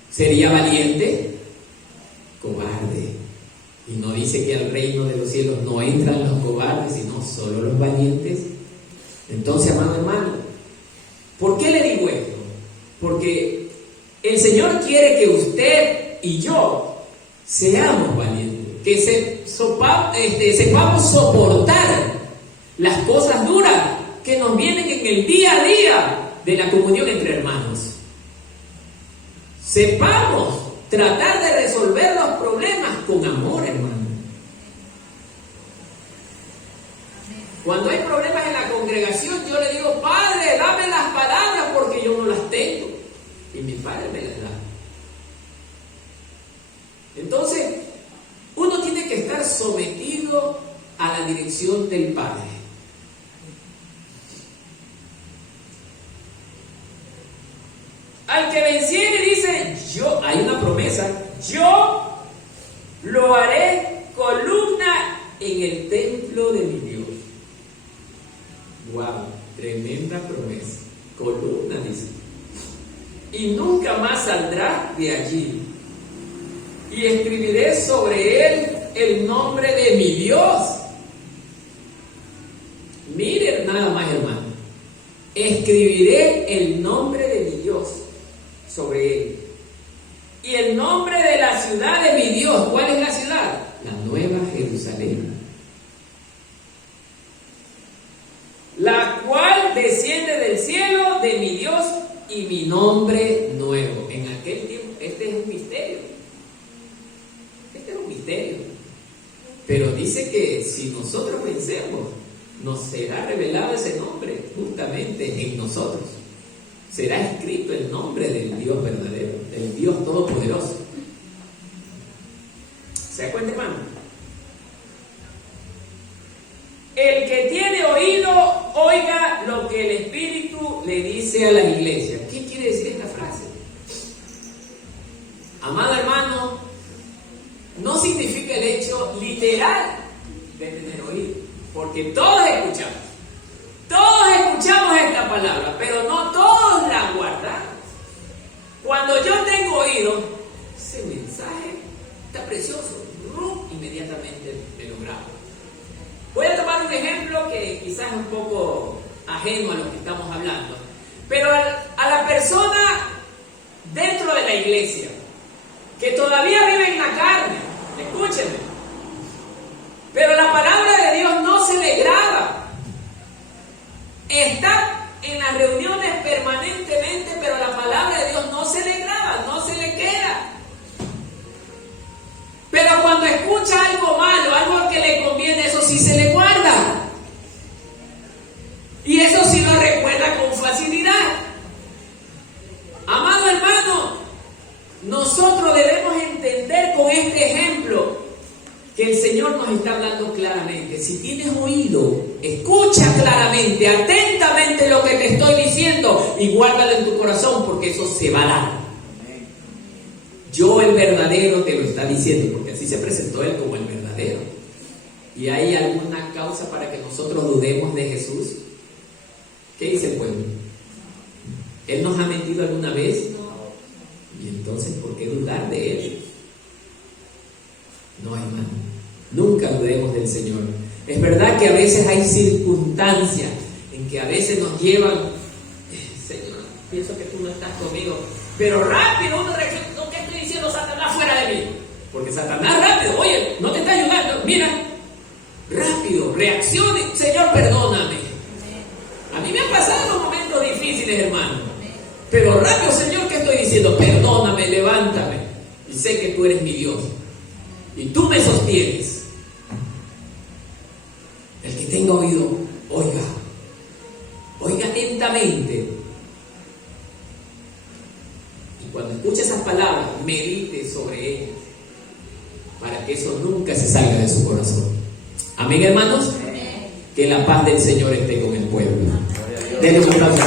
¿sería valiente? Cobarde. Y no dice que al reino de los cielos no entran los cobardes, sino solo los valientes. Entonces, amado hermano, ¿por qué le digo esto? Porque el Señor quiere que usted y yo seamos valientes, que sepamos soportar las cosas duras que nos vienen en el día a día de la comunión entre hermanos. Sepamos tratar de resolver los problemas con amor, hermano. Cuando hay problemas en la congregación, yo le digo, Padre, dame las palabras porque yo no las tengo. Y mi Padre me las da. Entonces, uno tiene que estar sometido a la dirección del Padre. Al que venciere dice, hay una promesa, yo lo haré columna en el templo de mi Dios. Wow, tremenda promesa. Columna, dice. Y nunca más saldrá de allí. Y escribiré sobre él el nombre de mi Dios. Miren nada más, hermano. Escribiré el nombre de mi Dios sobre él. Y el nombre de la ciudad de mi Dios. ¿Cuál es la ciudad? La Nueva Jerusalén. La cual desciende del cielo de mi Dios y mi nombre nuevo. En aquel tiempo, este es un misterio. Este es un misterio. Pero dice que si nosotros vencemos, nos será revelado ese nombre justamente en nosotros. Será escrito el nombre del Dios verdadero, del Dios todopoderoso. ¿Se da cuenta, hermano? El que tiene oído, oiga lo que el Espíritu le dice a las iglesias. ¿Qué quiere decir esta frase? Amado hermano, no significa el hecho literal de tener oído, porque todos escuchamos esta palabra, pero no todos la guardamos. Cuando yo tengo oído, ese mensaje está precioso, inmediatamente me lo grabo. Voy a tomar un ejemplo que quizás es un poco ajeno a lo que estamos hablando, pero a la persona dentro de la iglesia que todavía vive en la carne. Escúchenme. Pero la palabra de Dios no se le graba. Está en las reuniones permanentemente, pero la palabra de Dios no se le graba, no se le queda. Pero cuando escucha algo malo, algo que le conviene, eso sí se le guarda. Y eso sí lo recuerda con facilidad. Amado hermano, nosotros debemos entender con este ejemplo que el Señor nos está hablando claramente. Si tienes oído, escucha claramente, atentamente lo que te estoy diciendo y guárdalo en tu corazón, porque eso se va a dar. Yo el verdadero te lo está diciendo, porque así se presentó Él como el verdadero. ¿Y hay alguna causa para que nosotros dudemos de Jesús? ¿Qué dice el pueblo? ¿Él nos ha mentido alguna vez? ¿Y entonces por qué dudar de Él? No, hermano, nunca dudemos del Señor. Es verdad que a veces hay circunstancias en que a veces nos llevan, Señor, pienso que tú no estás conmigo, pero rápido uno reacciona. ¿Qué estoy diciendo? Satanás fuera de mí. Porque Satanás rápido, oye, no te está ayudando, mira, rápido, reaccione, Señor, perdóname. A mí me han pasado los momentos difíciles, hermano, pero rápido, Señor, ¿qué estoy diciendo? Perdóname, levántame, y sé que tú eres mi Dios y tú me sostienes. El que tenga oído, oiga atentamente, y cuando escuche esas palabras, medite sobre ellas, para que eso nunca se salga de su corazón. Amén, hermanos. Que la paz del Señor esté con el pueblo. Denle un aplauso.